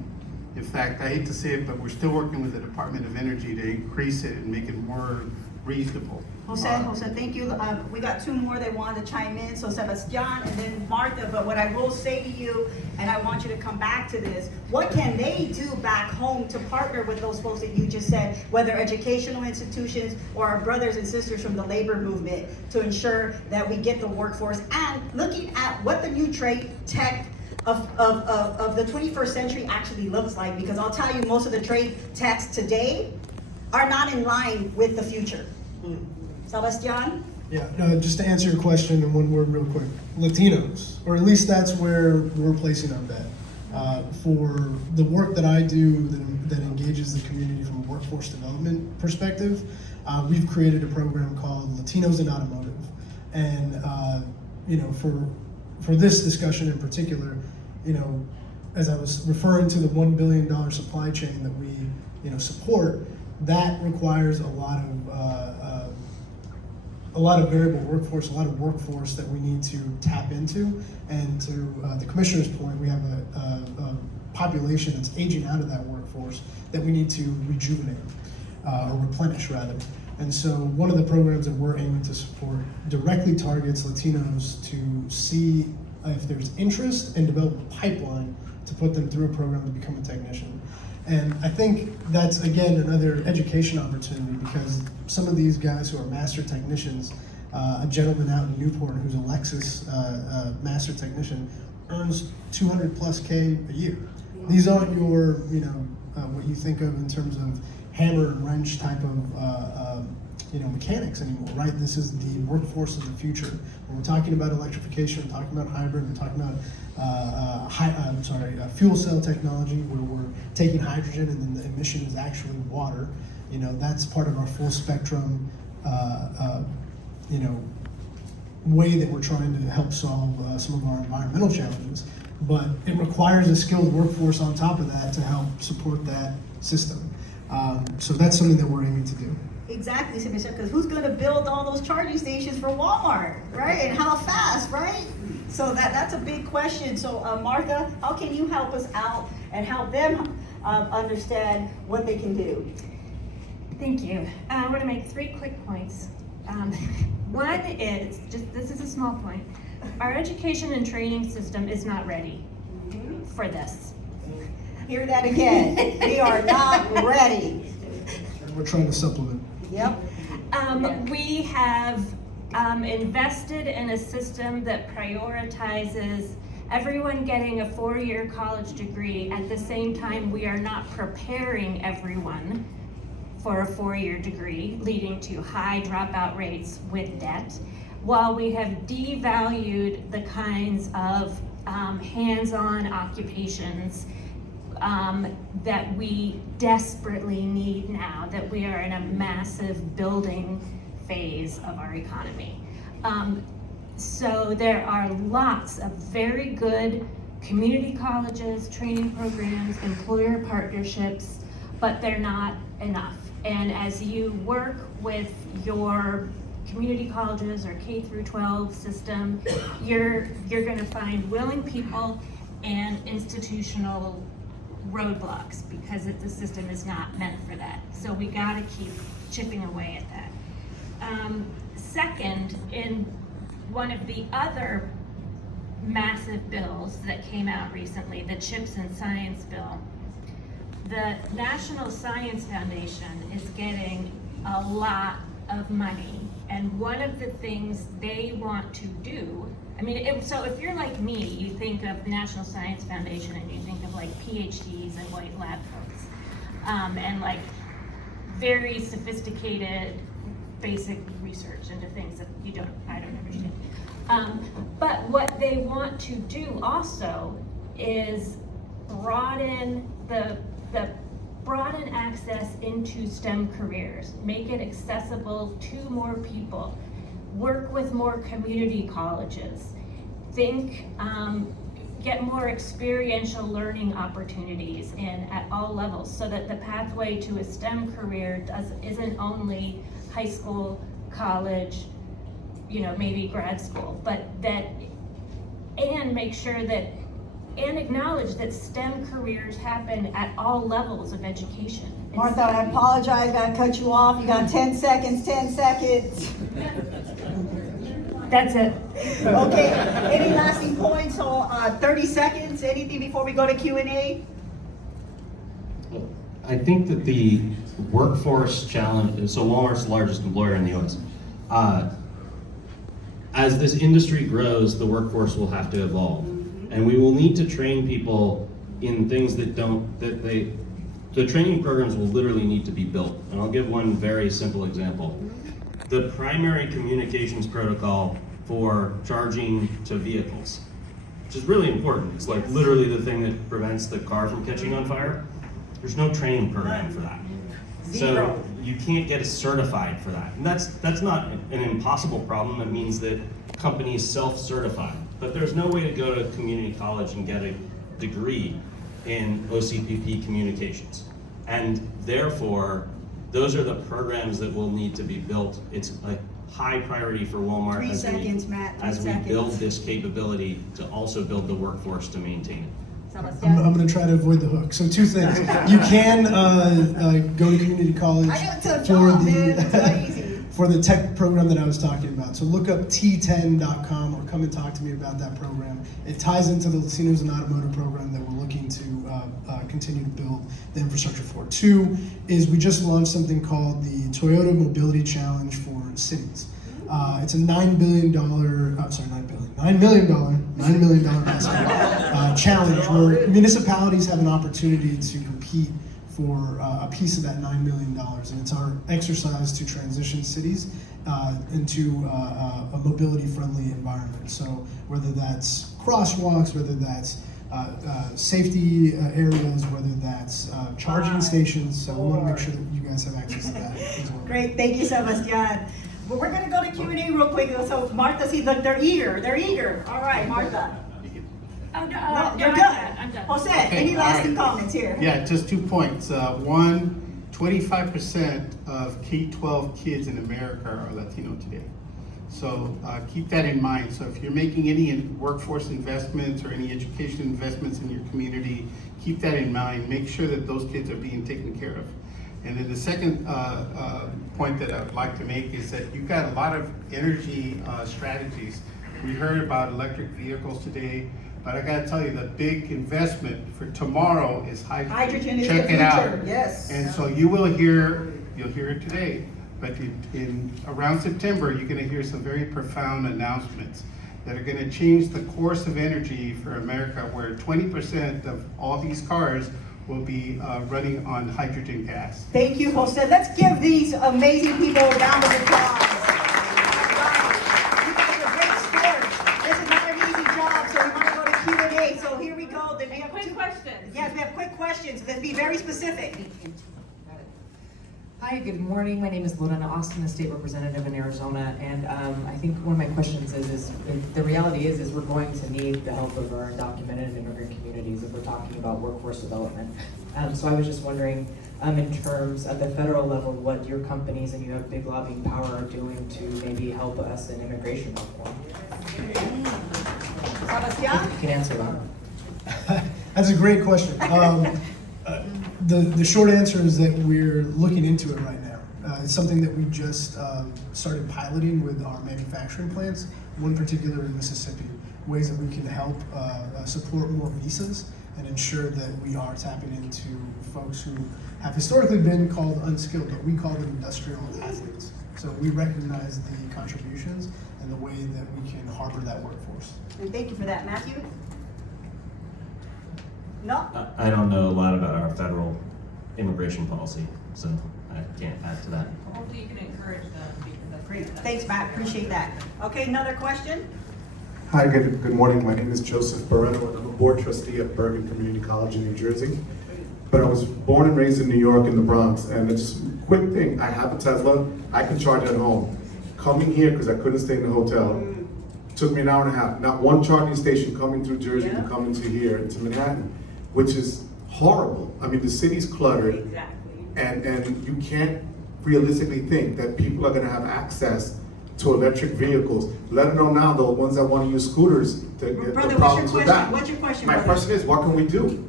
In fact, I hate to say it, but we're still working with the Department of Energy to increase it and make it more reasonable. Jose, thank you. We got 2 more that wanted to chime in, so Sebastian and then Martha. But what I will say to you, and I want you to come back to this, what can they do back home to partner with those folks that you just said, whether educational institutions or our brothers and sisters from the labor movement, to ensure that we get the workforce, and looking at what the new trade tech of the 21st century actually looks like? Because I'll tell you, most of the trade techs today are not in line with the future. Sebastian? Yeah, no, just to answer your question in one word real quick, Latinos, or at least that's where we're placing our bet. For the work that I do that engages the community from a workforce development perspective, we've created a program called Latinos in Automotive. And you know, for this discussion in particular, you know, as I was referring to the $1 billion supply chain that we, you know, support, that requires a lot of variable workforce, a lot of workforce that we need to tap into. And to the commissioner's point, we have a population that's aging out of that workforce that we need to rejuvenate, or replenish rather. And so one of the programs that we're aiming to support directly targets Latinos to see if there's interest and develop a pipeline to put them through a program to become a technician. And I think that's, again, another education opportunity, because some of these guys who are master technicians, a gentleman out in Newport who's a Lexus master technician earns 200 plus K a year. These aren't your, you know, what you think of in terms of hammer and wrench type of you know, mechanics anymore, right? This is the workforce of the future. When we're talking about electrification, we're talking about hybrid, we're talking about fuel cell technology, where we're taking hydrogen and then the emission is actually water. You know, that's part of our full spectrum, you know, way that we're trying to help solve some of our environmental challenges. But it requires a skilled workforce on top of that to help support that system. So that's something that we're aiming to do. Exactly, Sebastian, because who's gonna build all those charging stations for Walmart, right? And how fast, right? So that's a big question. So Martha, how can you help us out and help them understand what they can do? Thank you. I want to make 3 quick points. One is, this is a small point, our education and training system is not ready for this. Hear that again. We are not ready. And we're trying to supplement. Yep. We have invested in a system that prioritizes everyone getting a 4-year college degree. At the same time, we are not preparing everyone for a 4-year degree, leading to high dropout rates with debt, while we have devalued the kinds of hands-on occupations that we desperately need now that we are in a massive building phase of our economy. So there are lots of very good community colleges, training programs, employer partnerships, but they're not enough. And as you work with your community colleges or K through 12 system, you're gonna find willing people and institutional roadblocks because the system is not meant for that. So we gotta keep chipping away at that. Second, in one of the other massive bills that came out recently, the CHIPS and Science bill, the National Science Foundation is getting a lot of money. And one of the things they want to do, I mean, so if you're like me, you think of the National Science Foundation and you think of like PhDs and white lab coats, and like very sophisticated basic research into things that I don't understand. But what they want to do also is broaden access into STEM careers, make it accessible to more people, work with more community colleges, get more experiential learning opportunities at all levels, so that the pathway to a STEM career isn't only high school, college, maybe grad school, but and make sure that, and acknowledge that STEM careers happen at all levels of education. Martha, I apologize, gotta cut you off. You got 10 seconds, 10 seconds. That's it. Okay, any lasting points? So 30 seconds, anything before we go to Q&A? I think that the workforce challenge, so Walmart's the largest employer in the US. As this industry grows, the workforce will have to evolve. And we will need to train people in things the training programs will literally need to be built. And I'll give one very simple example. The primary communications protocol for charging to vehicles, which is really important. It's like literally the thing that prevents the car from catching on fire. There's no training program for that. So you can't get certified for that. And that's not an impossible problem. It means that companies self-certify. But there's no way to go to community college and get a degree in OCPP communications. And therefore, those are the programs that will need to be built. It's a high priority for Walmart 3 seconds, Matt. 3 as we seconds. build this capability to also build the workforce to maintain it. I'm going to try to avoid the hook. So 2 things. You can go to community college I got to job, man. It's not easy. for the tech program that I was talking about. So look up T10.com or come and talk to me about that program. It ties into the Latinos and Automotive program that we're looking to continue to build the infrastructure for. 2 is we just launched something called the Toyota Mobility Challenge for cities. It's a $9 million investment challenge where municipalities have an opportunity to compete for a piece of that $9 million. And it's our exercise to transition cities into a mobility-friendly environment. So whether that's crosswalks, whether that's safety areas, whether that's charging stations. So we want to make sure that you guys have access to that as well. Great, thank you, Sebastian. Well, we're gonna go to Q&A real quick. So Martha, see, look, they're eager. All right, Martha. Oh, no, No, you're I'm done. done. Jose, Okay, any all lasting right. comments here? Yeah, just 2 points. One, 25% of K-12 kids in America are Latino today. So keep that in mind. So if you're making any workforce investments or any education investments in your community, keep that in mind. Make sure that those kids are being taken care of. And then the second point that I would like to make is that you've got a lot of energy strategies. We heard about electric vehicles today, but I gotta tell you, the big investment for tomorrow is hydrogen. Hydrogen is Check the it out. future, yes. And so you'll hear it today, but in around September, you're gonna hear some very profound announcements that are gonna change the course of energy for America, where 20% of all these cars will be running on hydrogen gas. Thank you, Jose. Let's give these amazing people a round of applause. You guys are great sports. This is not an easy job, so we want to go to Q&A. So here we go. Then we have Quick questions. Yes, we have quick questions. Let's be very specific. Hi, good morning. My name is Lorena Austin, a state representative in Arizona, and I think one of my questions is the reality is we're going to need the help of our undocumented immigrant communities if we're talking about workforce development. So I was just wondering, in terms of the federal level, what your companies, and you have big lobbying power, are doing to maybe help us in immigration reform. Sebastian? You can answer that. That's a great question. The short answer is that we're looking into it right now. It's something that we just started piloting with our manufacturing plants, one particular in Mississippi, ways that we can help support more visas and ensure that we are tapping into folks who have historically been called unskilled, but we call them industrial athletes. So we recognize the contributions and the way that we can harbor that workforce. And thank you for that. Matthew? No? I don't know a lot about our federal immigration policy, so I can't add to that. Hopefully you can encourage them because that's Great. Thanks, Matt. Appreciate that. Okay, another question? Hi, good morning. My name is Joseph Barreno, and I'm a board trustee at Bergen Community College in New Jersey. But I was born and raised in New York in the Bronx, and it's just a quick thing. I have a Tesla. I can charge at home. Coming here, because I couldn't stay in the hotel, took me an hour and a half. Not one charging station coming through Jersey Yeah. to come into here, into Manhattan, which is horrible. I mean, the city's cluttered. Exactly. And you can't realistically think that people are gonna have access to electric vehicles, let alone now the ones that wanna use scooters to get Brother, the what's your problems with question? that. What's your question, My brother? question is, what can we do?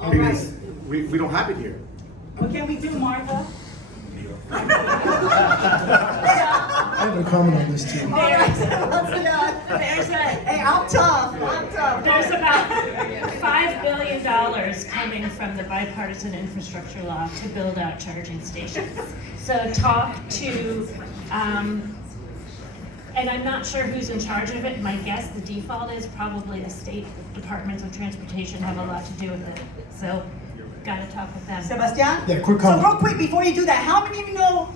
All Because we don't have it here. What can we do, Martha? I have a comment on this too. All right, Sebastian. There's Hey, I'm tough. I'm tough. There's about $5 billion coming from the bipartisan infrastructure law to build out charging stations. So talk to, and I'm not sure who's in charge of it. My guess, the default is probably the state departments of transportation have a lot to do with it. So gotta talk with them. Sebastian? Yeah, quick So comment. real quick, before you do that, how many of you know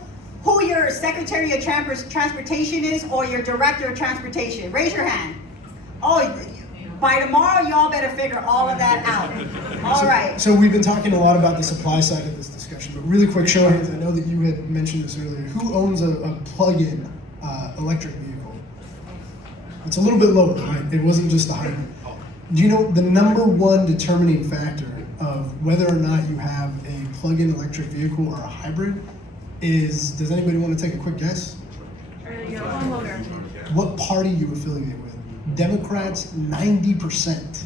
who your Secretary of Transportation is or your Director of Transportation? Raise your hand. Oh, by tomorrow, y'all better figure all of that out. All right. So we've been talking a lot about the supply side of this discussion, but really quick show of hands, I know that you had mentioned this earlier. Who owns a plug-in electric vehicle? It's a little bit lower, right? It wasn't just the hybrid. Do you know the number one determining factor of whether or not you have a plug-in electric vehicle or a hybrid is, does anybody want to take a quick guess? Your homeowner. What party you affiliate with? Democrats, 90%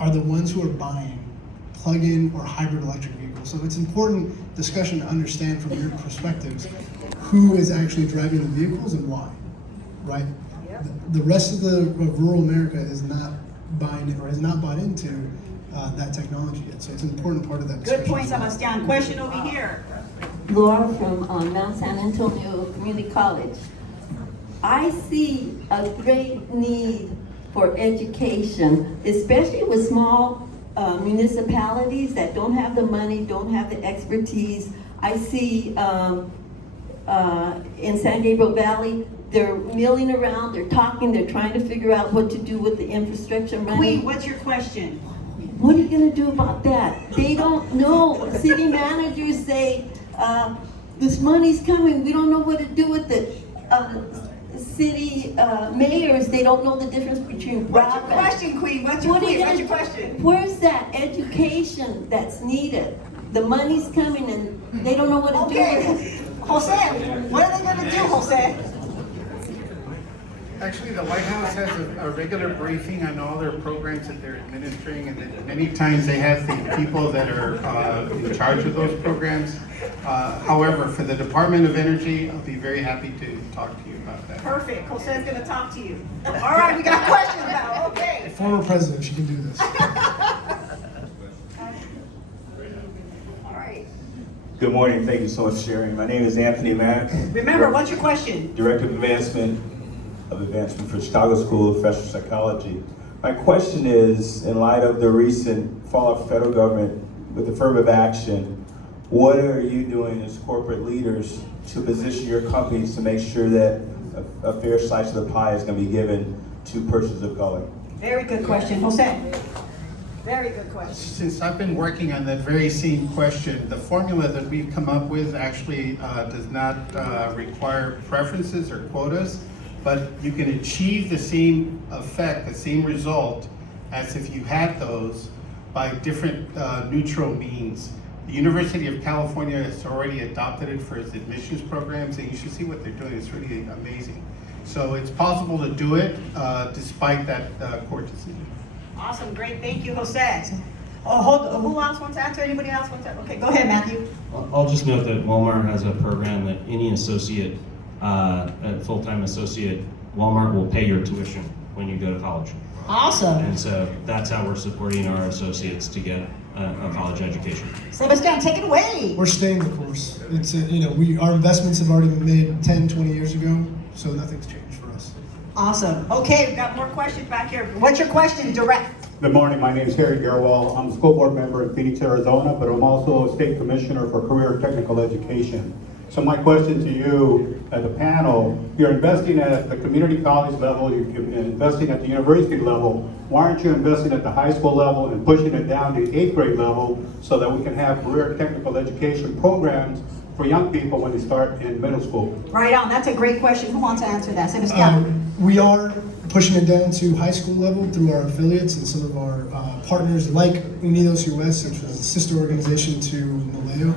are the ones who are buying plug-in or hybrid electric vehicles. So it's important discussion to understand from your perspectives who is actually driving the vehicles and why, right? The rest of rural America is not buying it or has not bought into that technology yet. So it's an important part of that discussion. Good point, as well. Sebastian. Question over here. Laura from Mount San Antonio Community College. I see a great need for education, especially with small municipalities that don't have the money, don't have the expertise. I see in San Gabriel Valley, they're milling around, they're talking, they're trying to figure out what to do with the infrastructure money. Queen, what's your question? What are you gonna do about that? They don't know. City managers say, this money's coming, we don't know what to do with it. City mayors, they don't know the difference between What's your broadband. question, Queen? What's your What are you question? gonna- Where's that education that's needed? The money's coming and they don't know what to do with it. Okay, Jose, what are they gonna do, Jose? Actually, the White House has a regular briefing on all their programs that they're administering, and then many times they have the people that are in charge of those programs. However, for the Department of Energy, I'll be very happy to talk to you about that. Perfect, Jose's gonna talk to you. All right, we got questions now, okay. Former president, she can do this. All right. Good morning, thank you so much for sharing. My name is Anthony Mack. Remember, what's your question? Director of Advancement for Chicago School of Professional Psychology. My question is, in light of the recent fallout of federal government with affirmative action, what are you doing as corporate leaders to position your companies to make sure that a fair slice of the pie is going to be given to persons of color? Very good question, Jose. Very good question. Since I've been working on that very same question, the formula that we've come up with actually does not require preferences or quotas, but you can achieve the same effect, the same result as if you had those by different neutral means. The University of California has already adopted it for its admissions programs, and you should see what they're doing. It's really amazing. So it's possible to do it despite that court decision. Awesome, great, thank you, Jose. Oh, who else wants to answer? Anybody else wants to? Okay, go ahead, Matthew. I'll just note that Walmart has a program that any associate, a full-time associate, Walmart will pay your tuition when you go to college. Awesome. And so that's how we're supporting our associates to get a college education. Sebastian, take it away. We're staying the course. It's, our investments have already been made 10, 20 years ago, so nothing's changed for us. Awesome. Okay, we've got more questions back here. What's your question, direct? Good morning, my name is Harry Garwell. I'm a school board member in Phoenix, Arizona, but I'm also a state commissioner for career technical education. So my question to you as a panel, you're investing at the community college level, you're investing at the university level. Why aren't you investing at the high school level and pushing it down to 8th grade level so that we can have career technical education programs for young people when they start in middle school? Right on, that's a great question. Who wants to answer that? Sebastian. We are pushing it down to high school level through our affiliates and some of our partners like Unidos US, which is a sister organization to NALEO.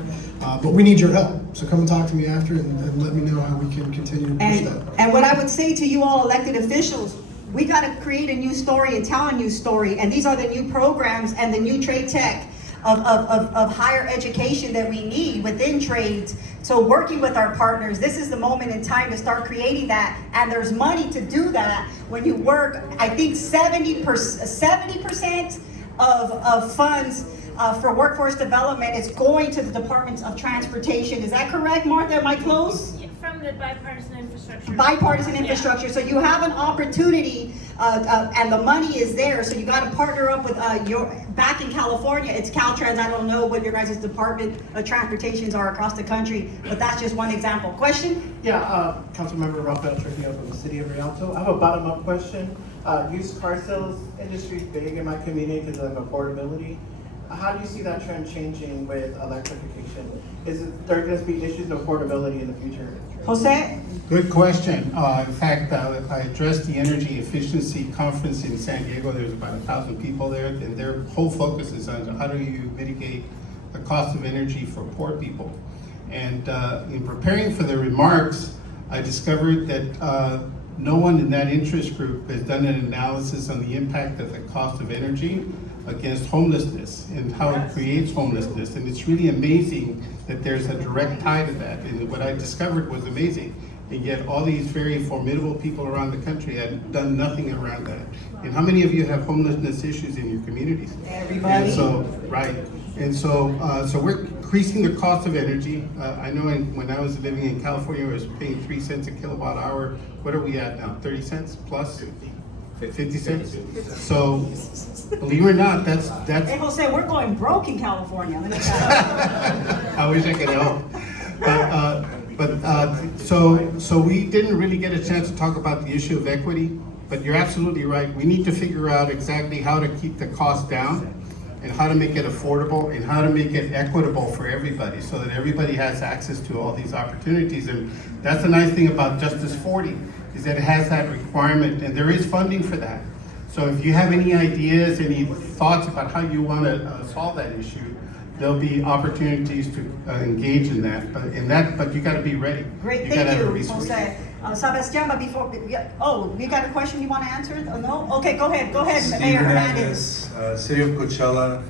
But we need your help. So come and talk to me after and let me know how we can continue to push that. And what I would say to you all elected officials, we got to create a new story and tell a new story. And these are the new programs and the new trade tech of higher education that we need within trades. So working with our partners, this is the moment in time to start creating that. And there's money to do that when you work. I think 70% of funds for workforce development is going to the departments of transportation. Is that correct, Martha? Am I close? From the bipartisan infrastructure. Bipartisan infrastructure. So you have an opportunity, and the money is there. So you got to partner up with back in California, it's Caltrans. I don't know what your guys' department of transportations are across the country, but that's just one example. Question? Yeah, Councilmember Rafael Trujillo from the city of Rialto. I have a bottom-up question. Used car sales industry is big in my community because of affordability. How do you see that trend changing with electrification? Is there going to be issues of affordability in the future? Jose? Good question. In fact, I addressed the energy efficiency conference in San Diego. There's about 1,000 people there, and their whole focus is on how do you mitigate the cost of energy for poor people. And in preparing for the remarks, I discovered that no one in that interest group has done an analysis on the impact of the cost of energy against homelessness and how it creates homelessness. And it's really amazing that there's a direct tie to that. And what I discovered was amazing. And yet all these very formidable people around the country had done nothing around that. And how many of you have homelessness issues in your communities? Everybody. And so, right. And so, so we're increasing the cost of energy. I know when I was living in California, I was paying 3 cents a kilowatt hour. What are we at now? 30 cents plus? 50 cents? So, believe it or not, that's. Hey, Jose, we're going broke in California. Let me tell you. I wish I could help. So we didn't really get a chance to talk about the issue of equity, but you're absolutely right. We need to figure out exactly how to keep the cost down and how to make it affordable and how to make it equitable for everybody so that everybody has access to all these opportunities. And that's the nice thing about Justice 40 is that it has that requirement and there is funding for that. So if you have any ideas, any thoughts about how you want to solve that issue, there'll be opportunities to engage in that, but you gotta be ready. Great, You gotta thank have a you, resource. Jose. Sebastian, but before, oh, you got a question you want to answer? No? Okay, go ahead, Mayor Hernandez. City of Coachella.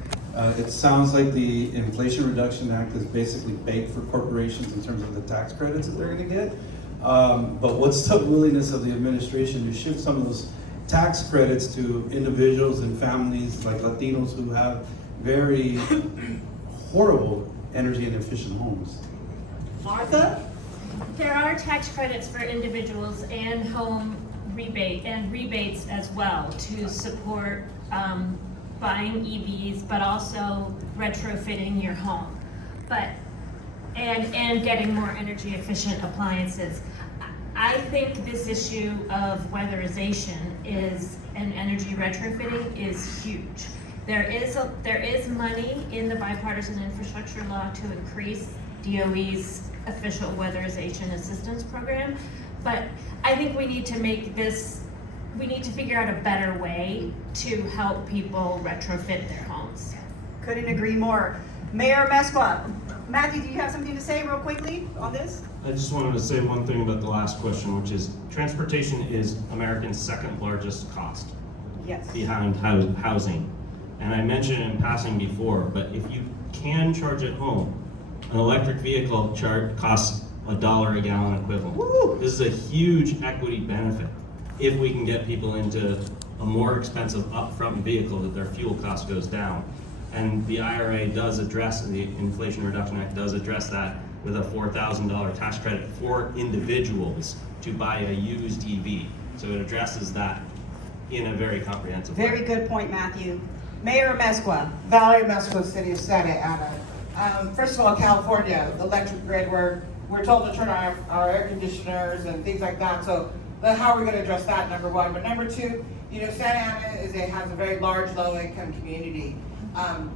It sounds like the Inflation Reduction Act is basically baked for corporations in terms of the tax credits that they're gonna get. But what's the willingness of the administration to shift some of those tax credits to individuals and families like Latinos who have very horrible energy and efficient homes? Martha? There are tax credits for individuals and home rebates as well to support buying EVs, but also retrofitting your home, and getting more energy efficient appliances. I think this issue of weatherization and energy retrofitting is huge. There is money in the bipartisan infrastructure law to increase DOE's official weatherization assistance program, but I think we need to figure out a better way to help people retrofit their homes. Couldn't agree more. Mayor Mesqua, Matthew, do you have something to say real quickly on this? I just wanted to say one thing about the last question, which is transportation is Americans' second largest cost Yes. behind housing. And I mentioned it in passing before, but if you can charge at home, an electric vehicle costs $1 a gallon equivalent. Woo! This is a huge equity benefit if we can get people into a more expensive upfront vehicle that their fuel cost goes down. And the IRA does address, the Inflation Reduction Act does address that with a $4,000 tax credit for individuals to buy a used EV. So it addresses that in a very comprehensive way. Very good point, Matthew. Mayor Mesqua. Valerie Mesqua, City of Santa Ana. First of all, California, the electric grid, we're told to turn on our air conditioners and things like that. So how are we going to address that, number one? But number two, Santa Ana has a very large low-income community.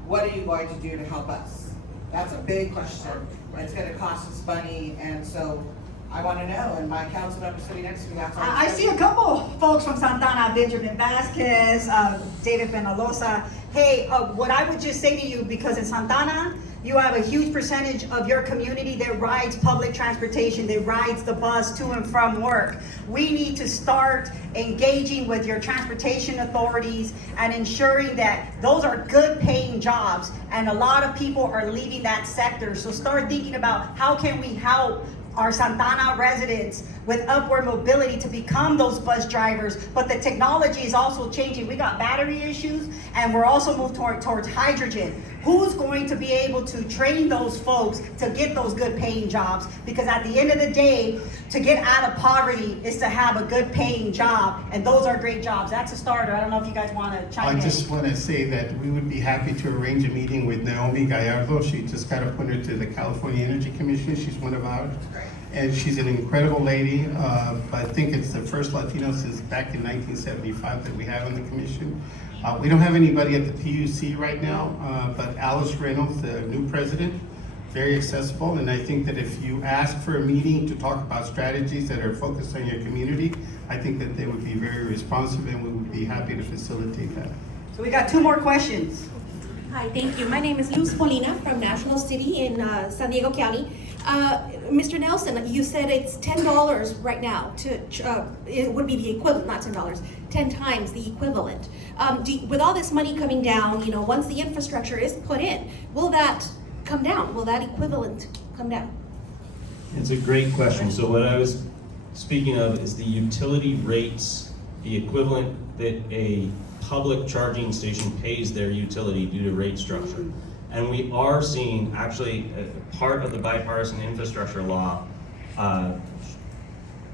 What are you going to do to help us? That's a big question. It's going to cost us money, and so I want to know. And my council member sitting next to me, that's I see a couple folks from Santana, Benjamin Vasquez, David Penalosa. Hey, what I would just say to you, because in Santana, you have a huge percentage of your community that rides public transportation, that rides the bus to and from work. We need to start engaging with your transportation authorities and ensuring that those are good paying jobs. And a lot of people are leaving that sector. So start thinking about how can we help our Santana residents with upward mobility to become those bus drivers, but the technology is also changing. We got battery issues, and we're also moving towards hydrogen. Who's going to be able to train those folks to get those good paying jobs? Because at the end of the day, to get out of poverty is to have a good paying job, and those are great jobs. That's a starter. I don't know if you guys want to chime in. I just want to say that we would be happy to arrange a meeting with Naomi Gallardo. She just got appointed to the California Energy Commission. She's one of ours. And she's an incredible lady. I think it's the first Latino since back in 1975 that we have on the commission. We don't have anybody at the PUC right now, but Alice Reynolds, the new president, very accessible. And I think that if you ask for a meeting to talk about strategies that are focused on your community, I think that they would be very responsive, and we would be happy to facilitate that. So we got two more questions. Hi, thank you. My name is Luz Molina from National City in San Diego County. Mr. Nelson, you said it's $10 right now it would be the equivalent, not $10, 10 times the equivalent. With all this money coming down, once the infrastructure is put in, will that come down? Will that equivalent come down? It's a great question. So what I was speaking of is the utility rates, the equivalent that a public charging station pays their utility due to rate structure. And we are seeing, actually, part of the bipartisan infrastructure law, I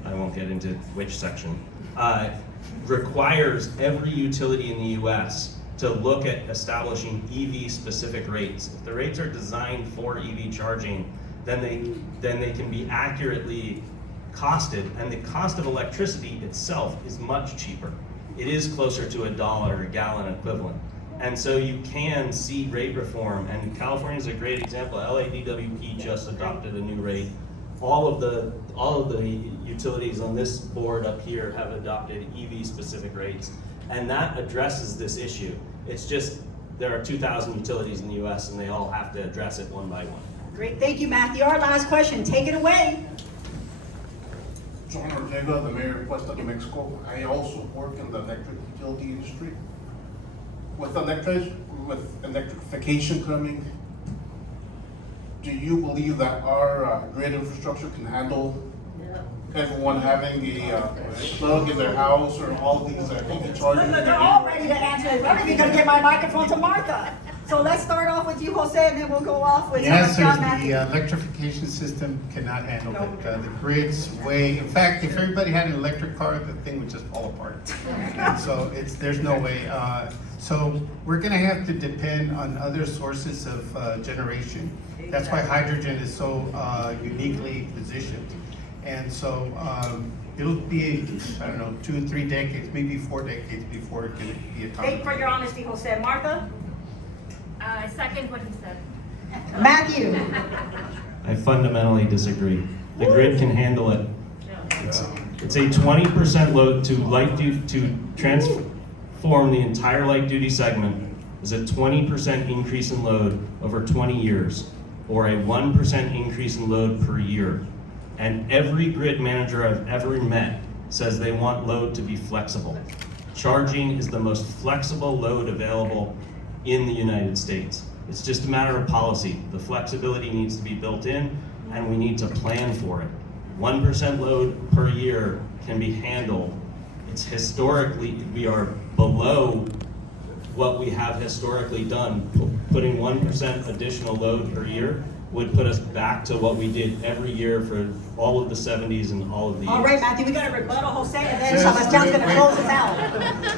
won't get into which section, requires every utility in the US to look at establishing EV-specific rates. If the rates are designed for EV charging, then they can be accurately costed, and the cost of electricity itself is much cheaper. It is closer to $1 a gallon equivalent. And so you can see rate reform, and California is a great example. LADWP just adopted a new rate. All of the utilities on this board up here have adopted EV-specific rates, and that addresses this issue. It's just there are 2,000 utilities in the US and they all have to address it one by one. Great, thank you, Matthew. Our last question, take it away. John Ortega, the mayor of Puerto New Mexico. I also work in the electric utility industry. With electrification coming, do you believe that our grid infrastructure can handle everyone having a plug in their house or all these EV chargers? They're all ready to answer this. I'm even gonna give my microphone to Martha. So let's start off with you, Jose, and then we'll go off with The answer is Matthew. the electrification system cannot handle it. The grid's way, in fact, if everybody had an electric car, the thing would just fall apart. And so there's no way. So we're gonna have to depend on other sources of generation. That's why hydrogen is so uniquely positioned. And so it'll be, I don't know, 2 or 3 decades, maybe 4 decades before it can be Thank you autonomous. for your honesty, Jose. Martha? I second what he said. Matthew? I fundamentally disagree. The grid can handle it. It's a 20% load to transform the entire light duty segment is a 20% increase in load over 20 years, or a 1% increase in load per year. And every grid manager I've ever met says they want load to be flexible. Charging is the most flexible load available in the United States. It's just a matter of policy. The flexibility needs to be built in, and we need to plan for it. 1% load per year can be handled. It's historically, we are below what we have historically done. Putting 1% additional load per year would put us back to what we did every year for all of the 70s and all of the years. All right, Matthew, we got a rebuttal, Jose, and then Sebastian's gonna close us out.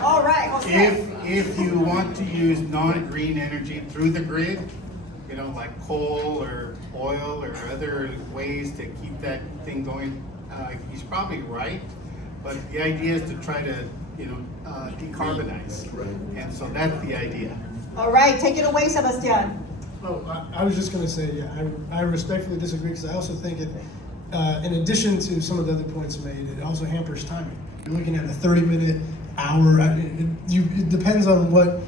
All right, Jose. If you want to use non-green energy through the grid, you know, like coal or oil or other ways to keep that thing going, he's probably right. But the idea is to try to, decarbonize. And so that's the idea. All right, take it away, Sebastian. Well, I was just going to say, yeah, I respectfully disagree because I also think it, in addition to some of the other points made, it also hampers timing. You're looking at a 30-minute, hour. It depends on what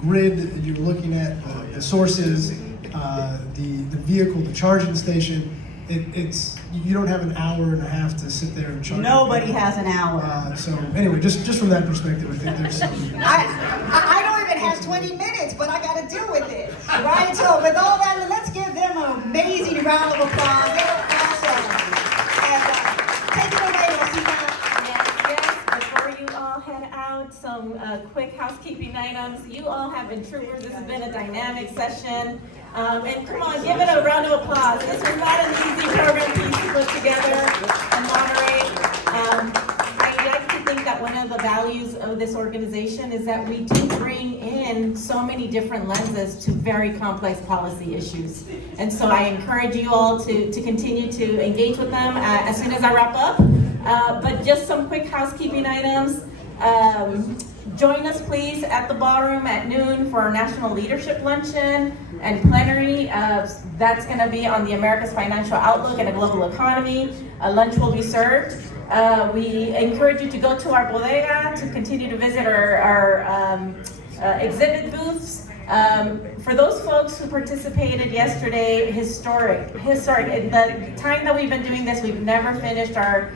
grid you're looking at, the sources, the vehicle, the charging station. You don't have an hour and a half to sit there and charge. Nobody has an hour. So anyway, just from that perspective, I think there's some. I don't even have 20 minutes, but I got to deal with it, right? So with all that, let's give them an amazing round of applause. They're awesome. And take it away, Rosita. Yes, before you all head out, some quick housekeeping items. You all have been troopers. This has been a dynamic session. And come on, give it a round of applause. This was not an easy program piece to put together and moderate. I like to think that one of the values of this organization is that we do bring in so many different lenses to very complex policy issues. And so I encourage you all to continue to engage with them as soon as I wrap up. But just some quick housekeeping items. Join us please at the ballroom at noon for our National Leadership Luncheon and plenary. That's going to be on the America's Financial Outlook and a Global Economy. Lunch will be served. We encourage you to go to our bodega to continue to visit our exhibit booths. For those folks who participated yesterday, historic. In the time that we've been doing this, we've never finished our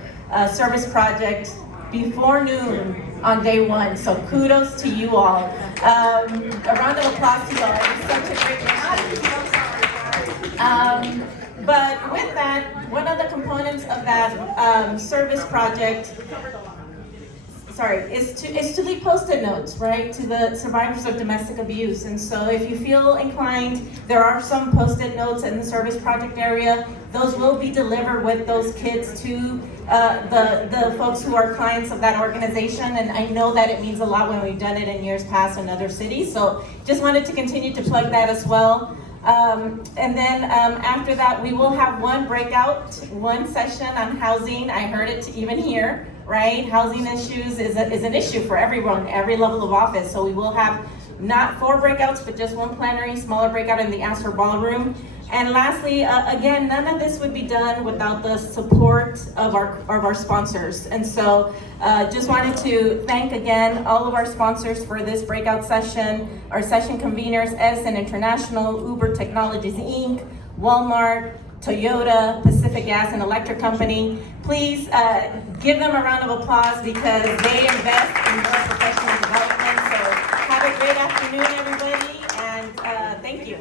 service project before noon on day one. So kudos to you all. A round of applause to you all. It was such a great mission. But with that, one of the components of that service project, is to leave Post-it notes, right, to the survivors of domestic abuse. And so if you feel inclined, there are some Post-it notes in the service project area. Those will be delivered with those kids to the folks who are clients of that organization. And I know that it means a lot when we've done it in years past in other cities. So just wanted to continue to plug that as well. And then after that, we will have one session on housing. I heard it even here, right? Housing issues is an issue for everyone, every level of office. So we will have not 4 breakouts, but just one plenary, smaller breakout in the Astor Ballroom. And lastly, again, none of this would be done without the support of our sponsors. And so just wanted to thank again all of our sponsors for this breakout session, our session conveners, Edison International, Uber Technologies Inc., Walmart, Toyota, Pacific Gas and Electric Company. Please give them a round of applause because they invest in your professional development. So have a great afternoon, everybody, and thank you.